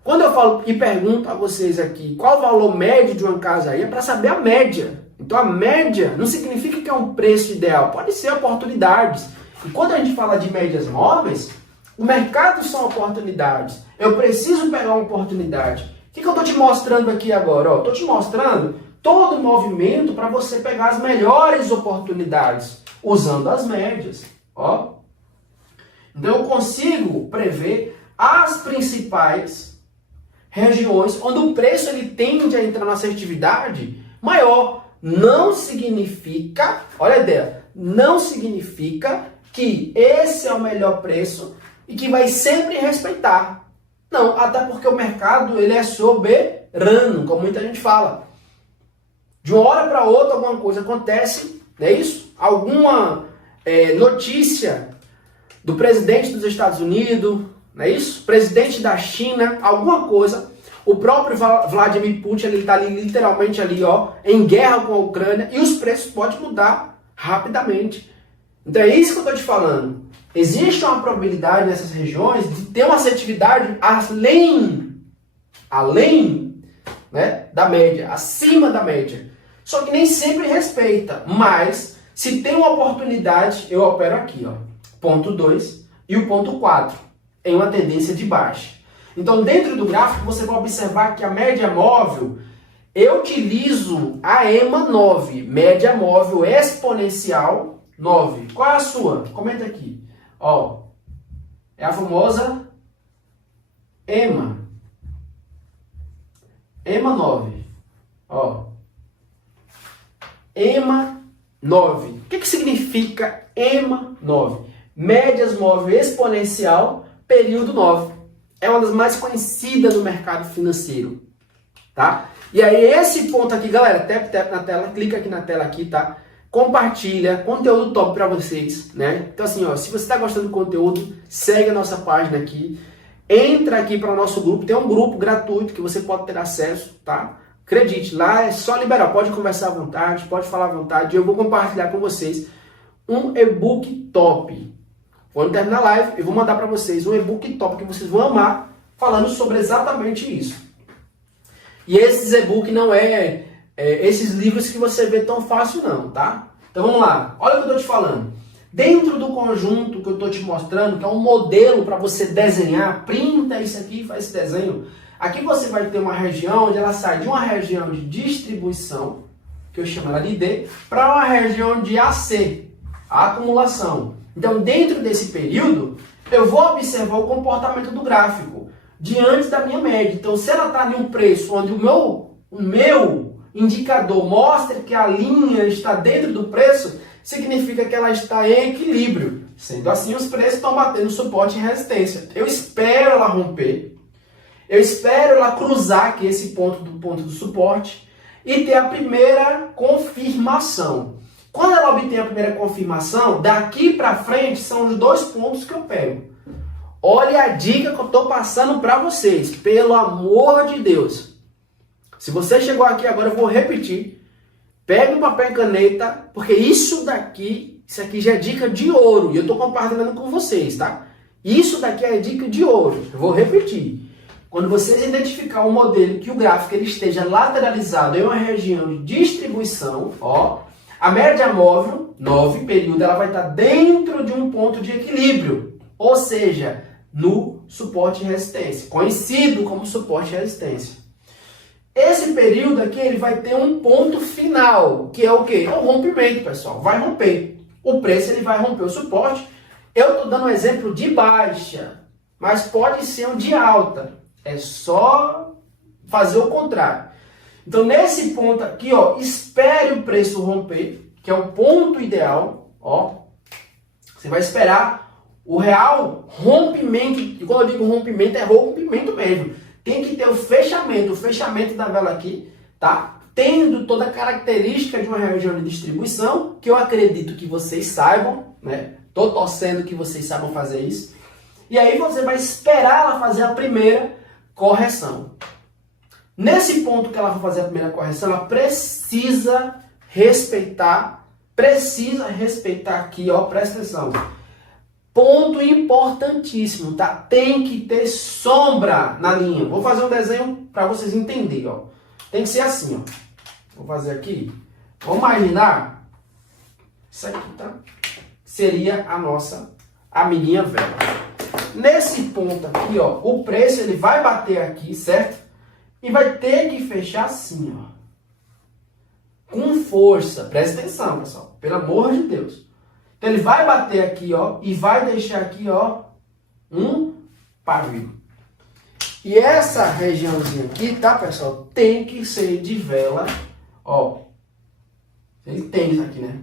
Quando eu falo e pergunto a vocês aqui qual o valor médio de uma casa aí, é para saber a média. Então a média não significa que é um preço ideal, pode ser oportunidades. E quando a gente fala de médias móveis, o mercado são oportunidades. Eu preciso pegar uma oportunidade. O que eu estou te mostrando aqui agora? Estou te mostrando todo o movimento para você pegar as melhores oportunidades, usando as médias. Ó. Então eu consigo prever as principais regiões onde o preço ele tende a entrar na assertividade maior. Não significa, olha a ideia, não significa que esse é o melhor preço e que vai sempre respeitar. Não, até porque o mercado ele é soberano, como muita gente fala. De uma hora para outra alguma coisa acontece, não é isso? Alguma notícia do presidente dos Estados Unidos, não é isso? Presidente da China, alguma coisa. O próprio Vladimir Putin ele está ali, literalmente ali, ó, em guerra com a Ucrânia e os preços podem mudar rapidamente. Então é isso que eu estou te falando. Existe uma probabilidade nessas regiões de ter uma assertividade além, né, da média, acima da média. Só que nem sempre respeita, mas se tem uma oportunidade, eu opero aqui, ó, ponto 2 e o ponto 4, em uma tendência de baixa. Então, dentro do gráfico, você vai observar que a média móvel, eu utilizo a EMA 9, média móvel exponencial 9. Qual é a sua? Comenta aqui. Ó, é a famosa EMA. EMA 9. Ó. EMA 9. O que significa EMA 9? Médias móvel exponencial, período 9. É uma das mais conhecidas no mercado financeiro, tá? E aí esse ponto aqui, galera, tap na tela, clica aqui na tela aqui, tá? Compartilha, conteúdo top para vocês, né? Então assim, ó, se você está gostando do conteúdo, segue a nossa página aqui, entra aqui para o nosso grupo, tem um grupo gratuito que você pode ter acesso, tá? Acredite, lá é só liberar. Pode conversar à vontade, pode falar à vontade. Eu vou compartilhar com vocês um e-book top. Quando terminar a live, eu vou mandar para vocês um e-book top que vocês vão amar, falando sobre exatamente isso. E esses e-book não esses livros que você vê tão fácil não, tá? Então vamos lá. Olha o que eu estou te falando. Dentro do conjunto que eu estou te mostrando, que é um modelo para você desenhar, printa isso aqui e faz esse desenho. Aqui você vai ter uma região onde ela sai de uma região de distribuição, que eu chamo ela de D, para uma região de AC, a acumulação. Então, dentro desse período, eu vou observar o comportamento do gráfico diante da minha média. Então, se ela está em um preço onde o meu indicador mostra que a linha está dentro do preço, significa que ela está em equilíbrio. Sendo assim, os preços estão batendo suporte e resistência. Eu espero ela romper, eu espero ela cruzar aqui esse ponto do suporte e ter a primeira confirmação. Quando ela obtém a primeira confirmação, daqui para frente são os 2 pontos que eu pego. Olha a dica que eu estou passando para vocês, pelo amor de Deus. Se você chegou aqui agora, eu vou repetir. Pega um papel e caneta, porque isso aqui já é dica de ouro. E eu estou compartilhando com vocês, tá? Isso daqui é dica de ouro. Eu vou repetir. Quando vocês identificar um modelo que o gráfico ele esteja lateralizado em uma região de distribuição, ó, a média móvel, 9 período, ela vai estar dentro de um ponto de equilíbrio, ou seja, no suporte e resistência, conhecido como suporte e resistência. Esse período aqui ele vai ter um ponto final, que é o quê? É o rompimento, pessoal. Vai romper. O preço ele vai romper o suporte. Eu estou dando um exemplo de baixa, mas pode ser um de alta. É só fazer o contrário. Então, nesse ponto aqui, ó, espere o preço romper, que é o ponto ideal, ó. Você vai esperar o real rompimento, e quando eu digo rompimento, é rompimento mesmo. Tem que ter o fechamento da vela aqui, tá? Tendo toda a característica de uma região de distribuição, que eu acredito que vocês saibam, né? Tô torcendo que vocês saibam fazer isso. E aí você vai esperar ela fazer a primeira correção. Nesse ponto que ela vai fazer a primeira correção, ela precisa respeitar aqui, ó, presta atenção. Ponto importantíssimo, tá? Tem que ter sombra na linha. Vou fazer um desenho para vocês entenderem, ó. Tem que ser assim, ó. Vou fazer aqui. Vamos imaginar isso aqui, tá? Seria a nossa amiguinha vela. Nesse ponto aqui, ó, o preço ele vai bater aqui, certo? E vai ter que fechar assim, ó. Com força. Presta atenção, pessoal. Pelo amor de Deus. Então ele vai bater aqui, ó, e vai deixar aqui, ó, um pavio. E essa regiãozinha aqui, tá, pessoal, tem que ser de vela, ó. Ele tem isso aqui, né?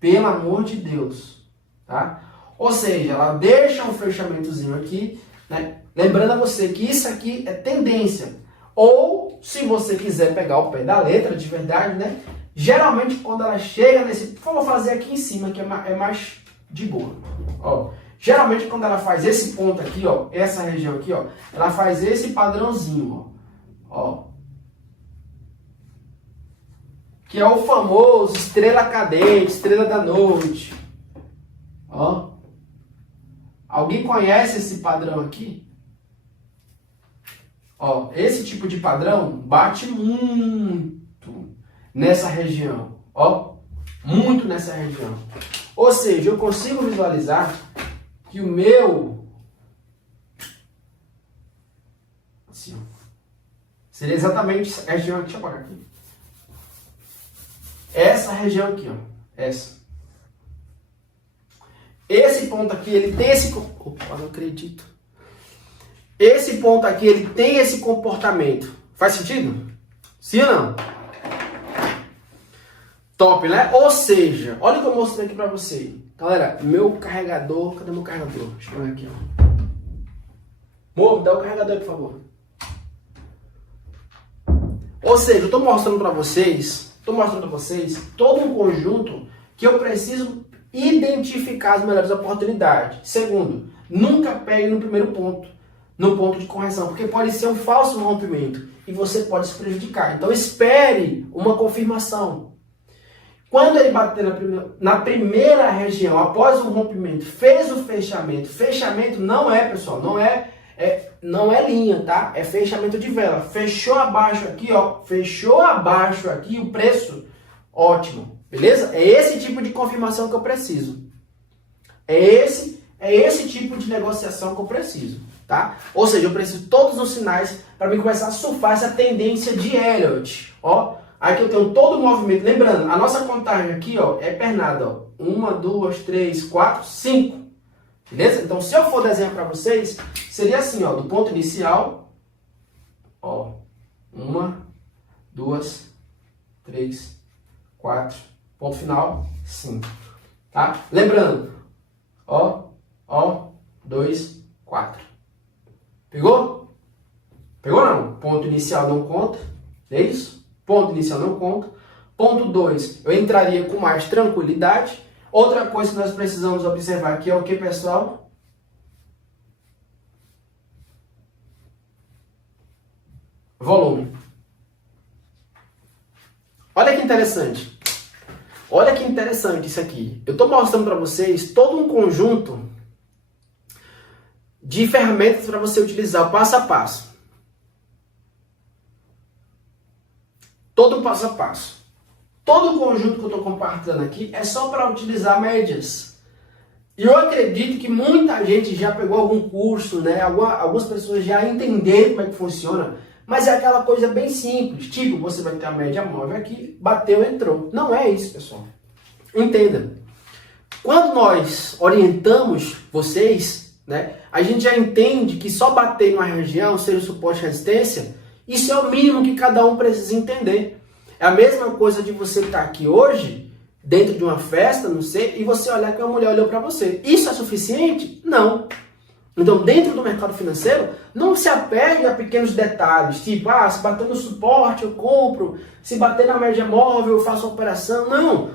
Pelo amor de Deus, tá? Ou seja, ela deixa um fechamentozinho aqui, né? Lembrando a você que isso aqui é tendência. Ou, se você quiser pegar o pé da letra, de verdade, né? Geralmente, quando ela chega nesse... Vou fazer aqui em cima, que é mais de boa. Ó, geralmente, quando ela faz esse ponto aqui, ó, essa região aqui, ó, ela faz esse padrãozinho, ó. Que é o famoso estrela cadente, estrela da noite. Ó. Alguém conhece esse padrão aqui? Ó, esse tipo de padrão bate muito nessa região, ó, muito nessa região. Ou seja, eu consigo visualizar que o meu, assim, ó, seria exatamente essa região aqui, deixa eu apagar aqui. Essa região aqui, ó, essa. Esse ponto aqui, ele tem esse... Opa, não acredito. Esse ponto aqui, ele tem esse comportamento. Faz sentido? Sim ou não? Top, né? Ou seja, olha o que eu mostrei aqui pra você. Galera, meu carregador... Cadê meu carregador? Deixa eu ver aqui, ó. Amor, me dá o carregador, por favor. Ou seja, eu tô mostrando pra vocês todo um conjunto que eu preciso identificar as melhores oportunidades. Segundo, nunca pegue no primeiro ponto. no ponto de correção, porque pode ser um falso rompimento e você pode se prejudicar. Então espere uma confirmação. Quando ele bater na primeira região, após o rompimento, fez o fechamento. Fechamento não é, pessoal, não é linha, tá? É fechamento de vela. Fechou abaixo aqui, ó. Fechou abaixo aqui o preço. Ótimo. Beleza? É esse tipo de confirmação que eu preciso. É esse tipo de negociação que eu preciso, tá? Ou seja, eu preciso de todos os sinais para mim começar a surfar essa tendência de Elliott, ó. Aqui eu tenho todo o movimento. Lembrando, a nossa contagem aqui, ó, é pernada, ó. 1, 2, 3, 4, 5. Beleza? Então, se eu for desenhar para vocês, seria assim, ó, do ponto inicial, ó, 1, 2, 3, 4, ponto final, 5. Tá? Lembrando, ó, 2, 4. Pegou? Pegou não? Ponto inicial não conta, é isso? Ponto inicial não conta. Ponto 2, eu entraria com mais tranquilidade. Outra coisa que nós precisamos observar aqui é o que, pessoal? Volume. Olha que interessante. Olha que interessante isso aqui. Eu estou mostrando para vocês todo um conjunto de ferramentas para você utilizar passo a passo. Todo passo a passo. Todo o conjunto que eu estou compartilhando aqui é só para utilizar médias. E eu acredito que muita gente já pegou algum curso, né? Algumas pessoas já entenderam como é que funciona, mas é aquela coisa bem simples. Tipo, você vai ter a média móvel aqui, bateu, entrou. Não é isso, pessoal. Entenda. Quando nós orientamos vocês, né? A gente já entende que só bater numa região, seja suporte e resistência, isso é o mínimo que cada um precisa entender. É a mesma coisa de você estar aqui hoje, dentro de uma festa, não sei, e você olhar que uma mulher olhou para você. Isso é suficiente? Não. Então, dentro do mercado financeiro, não se apegue a pequenos detalhes, tipo, se bater no suporte eu compro, se bater na média móvel eu faço a operação. Não.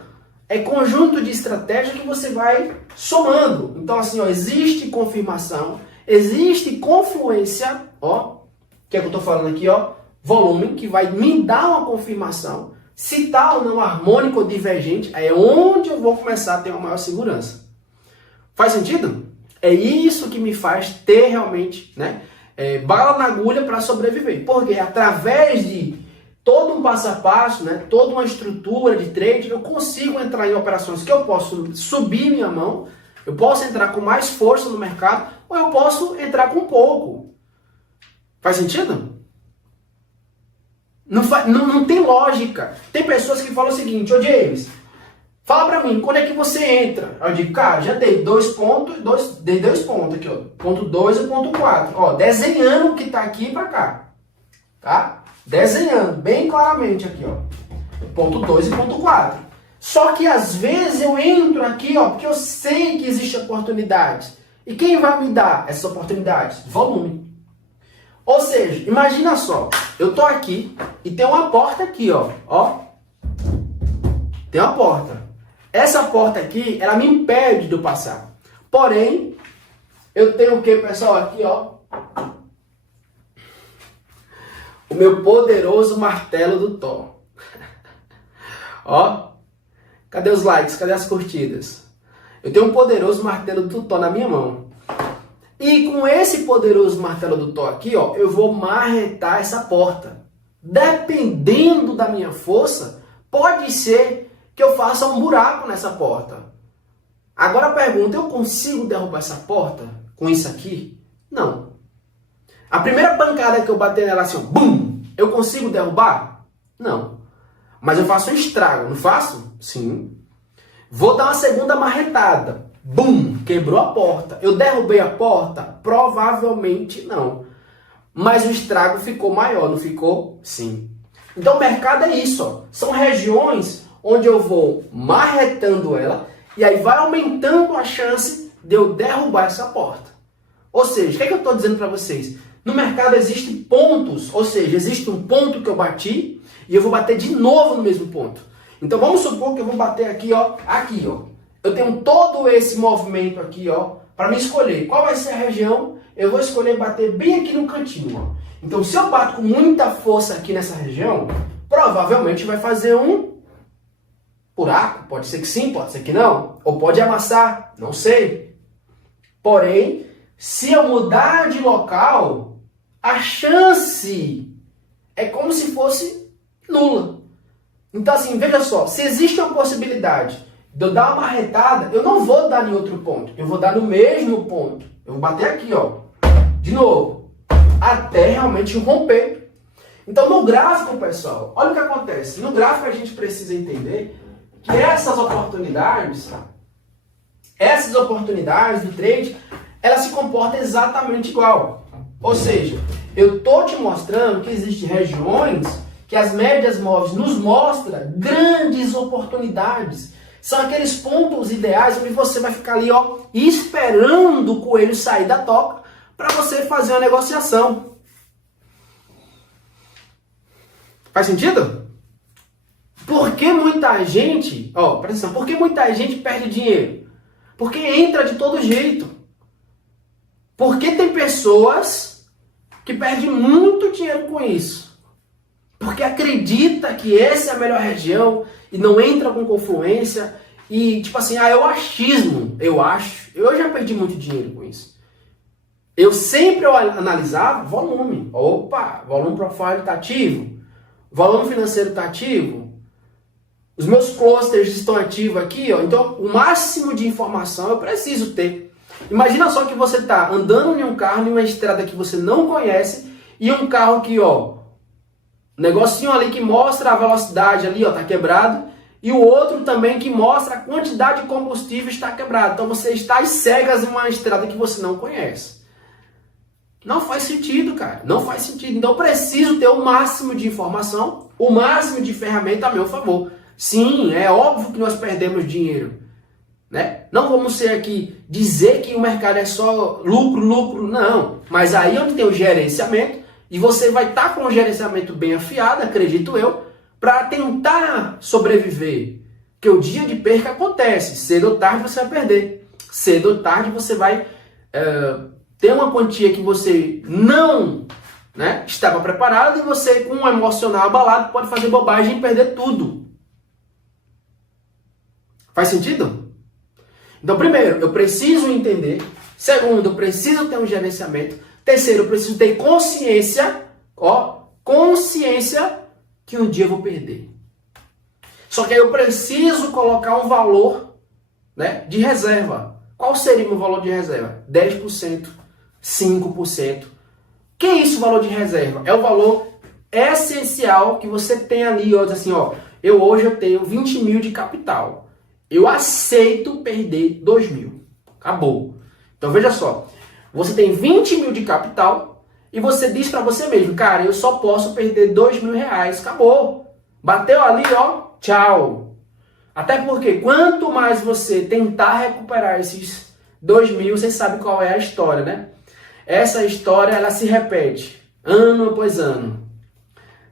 É conjunto de estratégia que você vai somando. Então, assim, ó, existe confirmação, existe confluência, ó, que é o que eu estou falando aqui, ó, volume, que vai me dar uma confirmação, se está ou não harmônico ou divergente, é onde eu vou começar a ter uma maior segurança. Faz sentido? É isso que me faz ter realmente, né, bala na agulha para sobreviver. Porque através de todo um passo a passo, né, toda uma estrutura de trade, eu consigo entrar em operações que eu posso subir minha mão, eu posso entrar com mais força no mercado, ou eu posso entrar com pouco. Faz sentido? Não tem lógica. Tem pessoas que falam o seguinte, ô James, fala pra mim, quando é que você entra? Eu digo, cara, já dei 2 pontos, dei 2 pontos aqui, ó. Ponto 2 e ponto 4. Ó, desenhando o que tá aqui pra cá. Tá? Desenhando bem claramente aqui, ó. Ponto 2 e ponto 4. Só que às vezes eu entro aqui, ó, porque eu sei que existe oportunidade. E quem vai me dar essas oportunidades? Volume. Ou seja, imagina só, eu tô aqui e tem uma porta aqui, ó. Tem uma porta. Essa porta aqui, ela me impede de eu passar. Porém, eu tenho o que, pessoal? Aqui, ó. O meu poderoso martelo do Thor. Ó. Cadê os likes? Cadê as curtidas? Eu tenho um poderoso martelo do Thor na minha mão. E com esse poderoso martelo do Thor aqui, ó, eu vou marretar essa porta. Dependendo da minha força, pode ser que eu faça um buraco nessa porta. Agora a pergunta, eu consigo derrubar essa porta com isso aqui? Não. A primeira pancada que eu bater nela assim, ó, bum, eu consigo derrubar? Não. Mas eu faço um estrago, não faço? Sim. Vou dar uma segunda marretada. Bum! Quebrou a porta. Eu derrubei a porta? Provavelmente não. Mas o estrago ficou maior, não ficou? Sim. Então o mercado é isso, ó. São regiões onde eu vou marretando ela e aí vai aumentando a chance de eu derrubar essa porta. Ou seja, o que é que eu estou dizendo para vocês? No mercado existem pontos, ou seja, existe um ponto que eu bati e eu vou bater de novo no mesmo ponto. Então vamos supor que eu vou bater aqui, ó, aqui, ó. Eu tenho todo esse movimento aqui, ó, para me escolher qual vai ser a região eu vou escolher bater bem aqui no cantinho, ó. Então, se eu bato com muita força aqui nessa região, provavelmente vai fazer um buraco. Pode ser que sim, pode ser que não. Ou pode amassar, não sei. Porém, se eu mudar de local, a chance é como se fosse nula. Então, assim, veja só, se existe uma possibilidade de eu dar uma marretada, eu não vou dar em outro ponto. Eu vou dar no mesmo ponto. Eu vou bater aqui, ó. De novo. Até realmente romper. Então, no gráfico, pessoal, olha o que acontece. No gráfico, a gente precisa entender que essas oportunidades do trade, elas se comportam exatamente igual. Ou seja, eu estou te mostrando que existem regiões que as médias móveis nos mostram grandes oportunidades. São aqueles pontos ideais onde você vai ficar ali, ó, esperando o coelho sair da toca para você fazer uma negociação. Faz sentido? Por que muita gente, ó, presta atenção, por que muita gente perde dinheiro? Porque entra de todo jeito. Porque tem pessoas que perdem muito dinheiro com isso. Porque acredita que essa é a melhor região e não entra com confluência e tipo assim, é o achismo, eu acho. Eu já perdi muito dinheiro com isso. Eu sempre analisava volume. Opa, volume profile está ativo. Volume financeiro está ativo. Os meus clusters estão ativos aqui, ó. Então, o máximo de informação eu preciso ter. Imagina só que você está andando em um carro, em uma estrada que você não conhece, e um carro aqui, ó, negocinho ali que mostra a velocidade ali, ó, tá quebrado, e o outro também que mostra a quantidade de combustível está quebrado. Então, você está às cegas em uma estrada que você não conhece. Não faz sentido, cara. Não faz sentido. Então, eu preciso ter o máximo de informação, o máximo de ferramenta a meu favor. Sim, é óbvio que nós perdemos dinheiro, né? Não vamos ser aqui dizer que o mercado é só lucro, lucro, não. Mas aí onde tem o gerenciamento, e você vai estar com o gerenciamento bem afiado, acredito eu, para tentar sobreviver. Porque o dia de perca acontece. Cedo ou tarde você vai perder. Cedo ou tarde você vai ter uma quantia que você não, né, estava preparado, e você, com um emocional abalado, pode fazer bobagem e perder tudo. Faz sentido? Então, primeiro, eu preciso entender. Segundo, eu preciso ter um gerenciamento. Terceiro, eu preciso ter consciência, ó, consciência que um dia eu vou perder. Só que aí eu preciso colocar um valor, né, de reserva. Qual seria o meu valor de reserva? 10%, 5%. Que é isso, o valor de reserva? É o valor essencial que você tem ali, ó, assim, ó, hoje eu tenho 20 mil de capital. Eu aceito perder 2 mil. Acabou. Então veja só, você tem 20 mil de capital e você diz para você mesmo, cara, eu só posso perder 2 mil reais. Acabou. Bateu ali, ó, tchau. Até porque quanto mais você tentar recuperar esses 2 mil, você sabe qual é a história, né? Essa história, ela se repete ano após ano.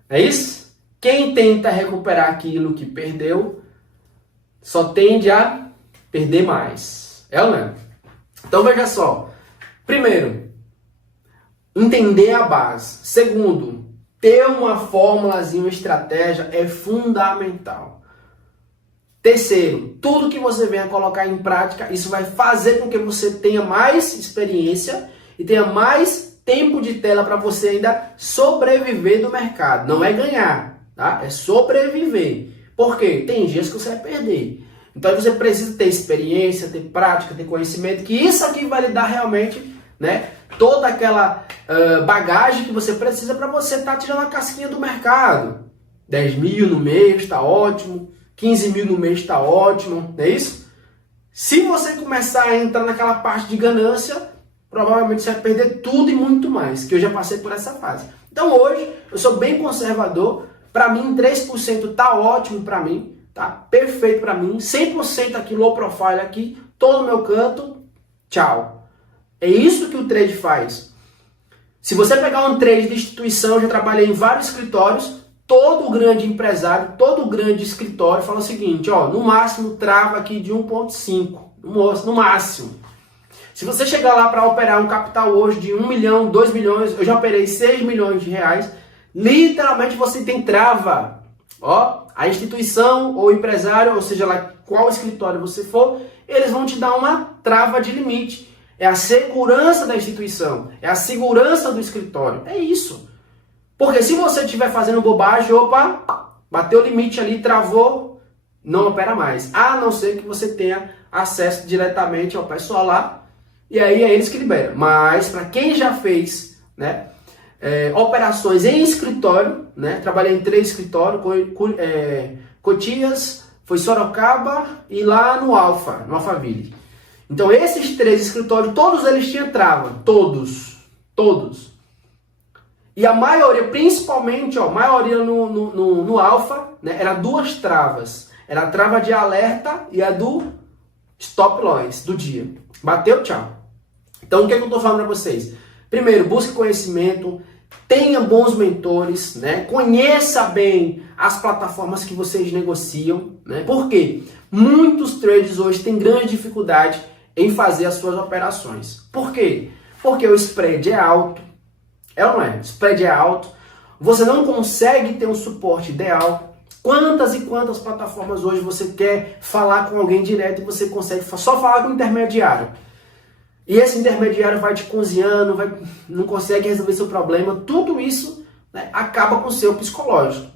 É isso? Quem tenta recuperar aquilo que perdeu só tende a perder mais. É ou não é? Então veja só. Primeiro, entender a base. Segundo, ter uma fórmulazinha, uma estratégia é fundamental. Terceiro, tudo que você venha colocar em prática, isso vai fazer com que você tenha mais experiência e tenha mais tempo de tela para você ainda sobreviver do mercado. Não é ganhar, tá? É sobreviver. Por quê? Tem dias que você vai perder. Então você precisa ter experiência, ter prática, ter conhecimento, que isso aqui vai lhe dar realmente, né, toda aquela bagagem que você precisa para você estar tirando a casquinha do mercado. 10 mil no mês está ótimo, 15 mil no mês está ótimo, não é isso? Se você começar a entrar naquela parte de ganância, provavelmente você vai perder tudo e muito mais, que eu já passei por essa fase. Então hoje eu sou bem conservador, para mim 3% tá ótimo para mim, tá perfeito para mim, 100% aqui low profile aqui, todo no meu canto, tchau. É isso que o trade faz. Se você pegar um trade de instituição, eu já trabalhei em vários escritórios, todo grande empresário, todo grande escritório fala o seguinte, ó, no máximo trava aqui de 1.5, no máximo. Se você chegar lá para operar um capital hoje de 1 milhão, 2 milhões, eu já operei 6 milhões de reais, literalmente você tem trava. Ó, a instituição ou empresário, ou seja lá qual escritório você for, eles vão te dar uma trava de limite. É a segurança da instituição, é a segurança do escritório. É isso. Porque se você estiver fazendo bobagem, opa, bateu o limite ali, travou, não opera mais. A não ser que você tenha acesso diretamente ao pessoal lá, e aí é eles que liberam. Mas para quem já fez, né, operações em escritório, né, trabalhei em 3 escritórios, Cotias, foi Sorocaba e lá no Alphaville. Então esses 3 escritórios, todos eles tinham trava, todos. E a maioria, principalmente, a maioria no Alpha, né, era 2 travas. Era a trava de alerta e a do stop loss do dia. Bateu, tchau. Então o que eu estou falando para vocês? Primeiro, busque conhecimento, tenha bons mentores, né? Conheça bem as plataformas que vocês negociam, né? Por quê? Muitos traders hoje têm grande dificuldade em fazer as suas operações. Por quê? Porque o spread é alto. É ou não é? O spread é alto. Você não consegue ter um suporte ideal. Quantas e quantas plataformas hoje você quer falar com alguém direto e você consegue só falar com o intermediário? E esse intermediário vai te cozinhando, não consegue resolver seu problema. Tudo isso, né, acaba com o seu psicológico.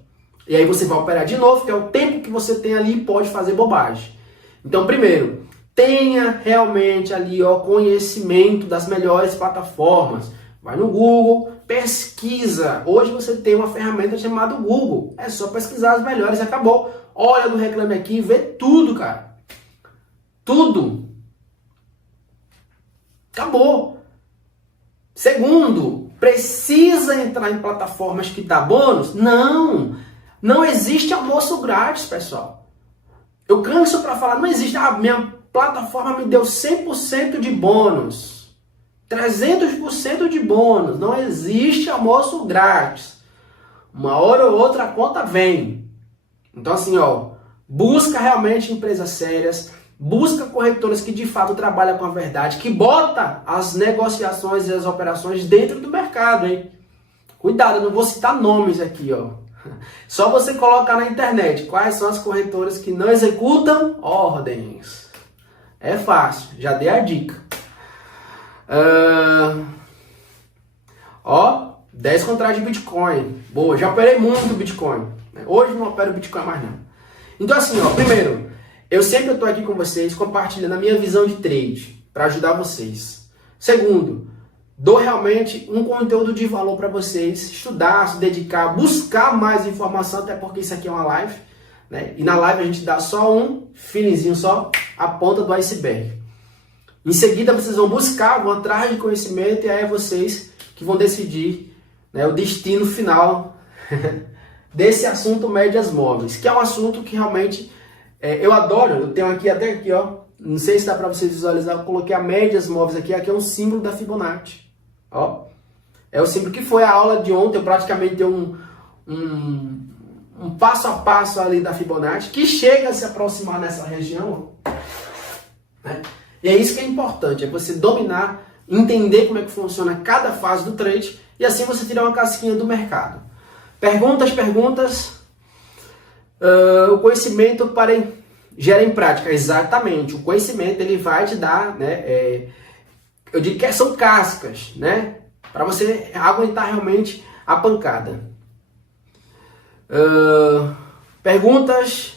E aí você vai operar de novo, que é o tempo que você tem ali e pode fazer bobagem. Então, primeiro, tenha realmente ali conhecimento das melhores plataformas. Vai no Google, pesquisa. Hoje você tem uma ferramenta chamada Google. É só pesquisar as melhores e acabou. Olha no Reclame Aqui e vê tudo, cara. Tudo. Acabou. Segundo, precisa entrar em plataformas que dá bônus? Não. Não existe almoço grátis, pessoal. Eu canso para falar, não existe. Minha plataforma me deu 100% de bônus. 300% de bônus. Não existe almoço grátis. Uma hora ou outra a conta vem. Então assim, busca realmente empresas sérias, busca corretoras que de fato trabalham com a verdade, que bota as negociações e as operações dentro do mercado, hein? Cuidado, eu não vou citar nomes aqui, Só você colocar na internet quais são as corretoras que não executam ordens. É fácil, já dei a dica. 10 contratos de Bitcoin. Boa, já operei muito Bitcoin. Hoje não opero Bitcoin mais não. Então assim, primeiro, eu sempre estou aqui com vocês compartilhando a minha visão de trade para ajudar vocês. Segundo, dou realmente um conteúdo de valor para vocês estudar, se dedicar, buscar mais informação, até porque isso aqui é uma live, né? E na live a gente dá só um feelingzinho, só a ponta do iceberg. Em seguida vocês vão buscar, vão atrás de conhecimento e aí é vocês que vão decidir, né, o destino final desse assunto médias móveis, que é um assunto que realmente eu adoro. Eu tenho aqui até aqui, não sei se dá para vocês visualizar, eu coloquei a médias móveis aqui é um símbolo da Fibonacci. É o símbolo que foi a aula de ontem, eu praticamente dei um passo a passo ali da Fibonacci, que chega a se aproximar nessa região, né? E é isso que é importante, é você dominar, entender como é que funciona cada fase do trade, e assim você tirar uma casquinha do mercado. Perguntas. O conhecimento gera em prática. Exatamente, o conhecimento ele vai te dar, né? Eu digo que são cascas, né? Para você aguentar realmente a pancada. Perguntas.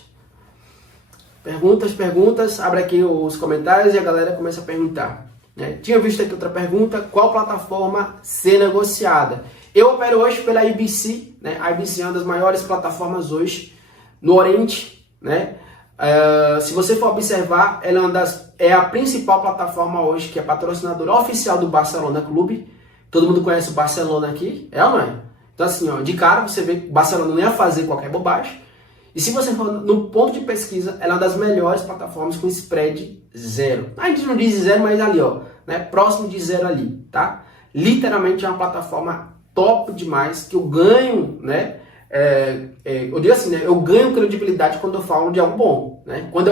Abre aqui os comentários e a galera começa a perguntar, né? Tinha visto aqui outra pergunta: qual plataforma ser negociada? Eu opero hoje pela IBC, né? A IBC é uma das maiores plataformas hoje no Oriente, né? Se você for observar, ela é a principal plataforma hoje, que é patrocinadora oficial do Barcelona Clube. Todo mundo conhece o Barcelona aqui, é ou não é? Então assim, de cara você vê que o Barcelona não ia fazer qualquer bobagem. E se você for no ponto de pesquisa, ela é uma das melhores plataformas com spread zero. A gente não diz zero, mas ali, né? Próximo de zero ali, tá? Literalmente é uma plataforma top demais, que eu ganho, né? Eu digo assim, né? Eu ganho credibilidade quando eu falo de algo bom, né? Quando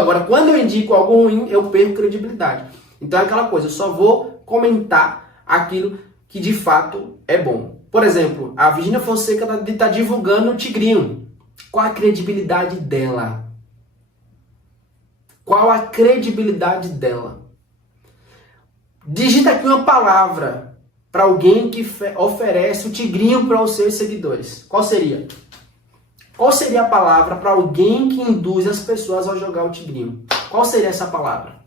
eu indico algo ruim, eu perco credibilidade. Então é aquela coisa, eu só vou comentar aquilo que de fato é bom. Por exemplo, a Virgínia Fonseca está divulgando o Tigrinho. Qual a credibilidade dela? Qual a credibilidade dela? Digita aqui uma palavra para alguém que oferece o Tigrinho para os seus seguidores. Qual seria? Qual seria a palavra para alguém que induz as pessoas a jogar o Tigrinho? Qual seria essa palavra?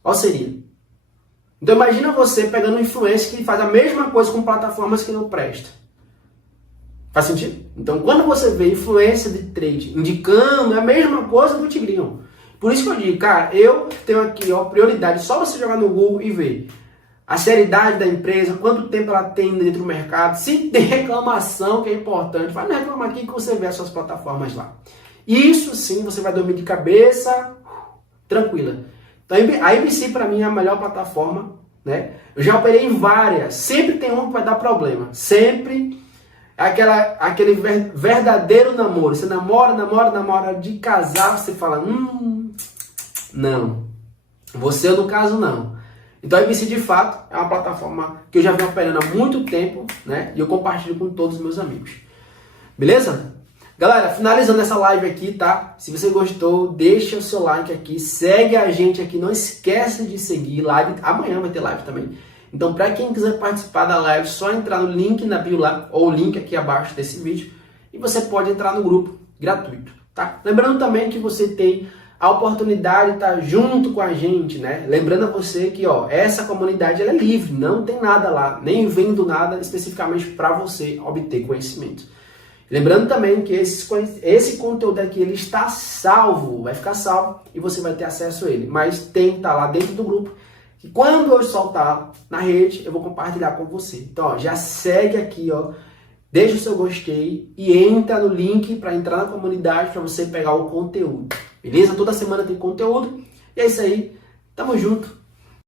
Qual seria? Então imagina você pegando um influencer que faz a mesma coisa com plataformas que não prestam. Faz sentido? Então quando você vê influência de trade indicando é a mesma coisa do Tigrinho. Por isso que eu digo, cara, eu tenho aqui prioridade só você jogar no Google e ver a seriedade da empresa, quanto tempo ela tem dentro do mercado, se tem reclamação, que é importante, vai me reclamar aqui que você vê as suas plataformas lá. Isso sim, você vai dormir de cabeça tranquila. Então a IBC para mim é a melhor plataforma, né? Eu já operei em várias, sempre tem uma que vai dar problema, sempre aquele verdadeiro namoro. Você namora, de casar você fala, não, você no caso não. Então a IBC de fato é uma plataforma que eu já venho operando há muito tempo, né? E eu compartilho com todos os meus amigos. Beleza? Galera, finalizando essa live aqui, tá? Se você gostou, deixa o seu like aqui, segue a gente aqui, não esquece de seguir live. Amanhã vai ter live também. Então, para quem quiser participar da live, só entrar no link na bio lá, ou o link aqui abaixo desse vídeo, e você pode entrar no grupo gratuito, tá? Lembrando também que você tem a oportunidade de estar junto com a gente, né? Lembrando a você que, essa comunidade ela é livre, não tem nada lá, nem vendo nada especificamente para você obter conhecimento. Lembrando também que esse conteúdo aqui ele está salvo, vai ficar salvo e você vai ter acesso a ele. Mas tem que estar lá dentro do grupo, que quando eu soltar na rede, eu vou compartilhar com você. Então, já segue aqui, deixa o seu gostei e entra no link para entrar na comunidade para você pegar o conteúdo. Beleza? Toda semana tem conteúdo. E é isso aí. Tamo junto.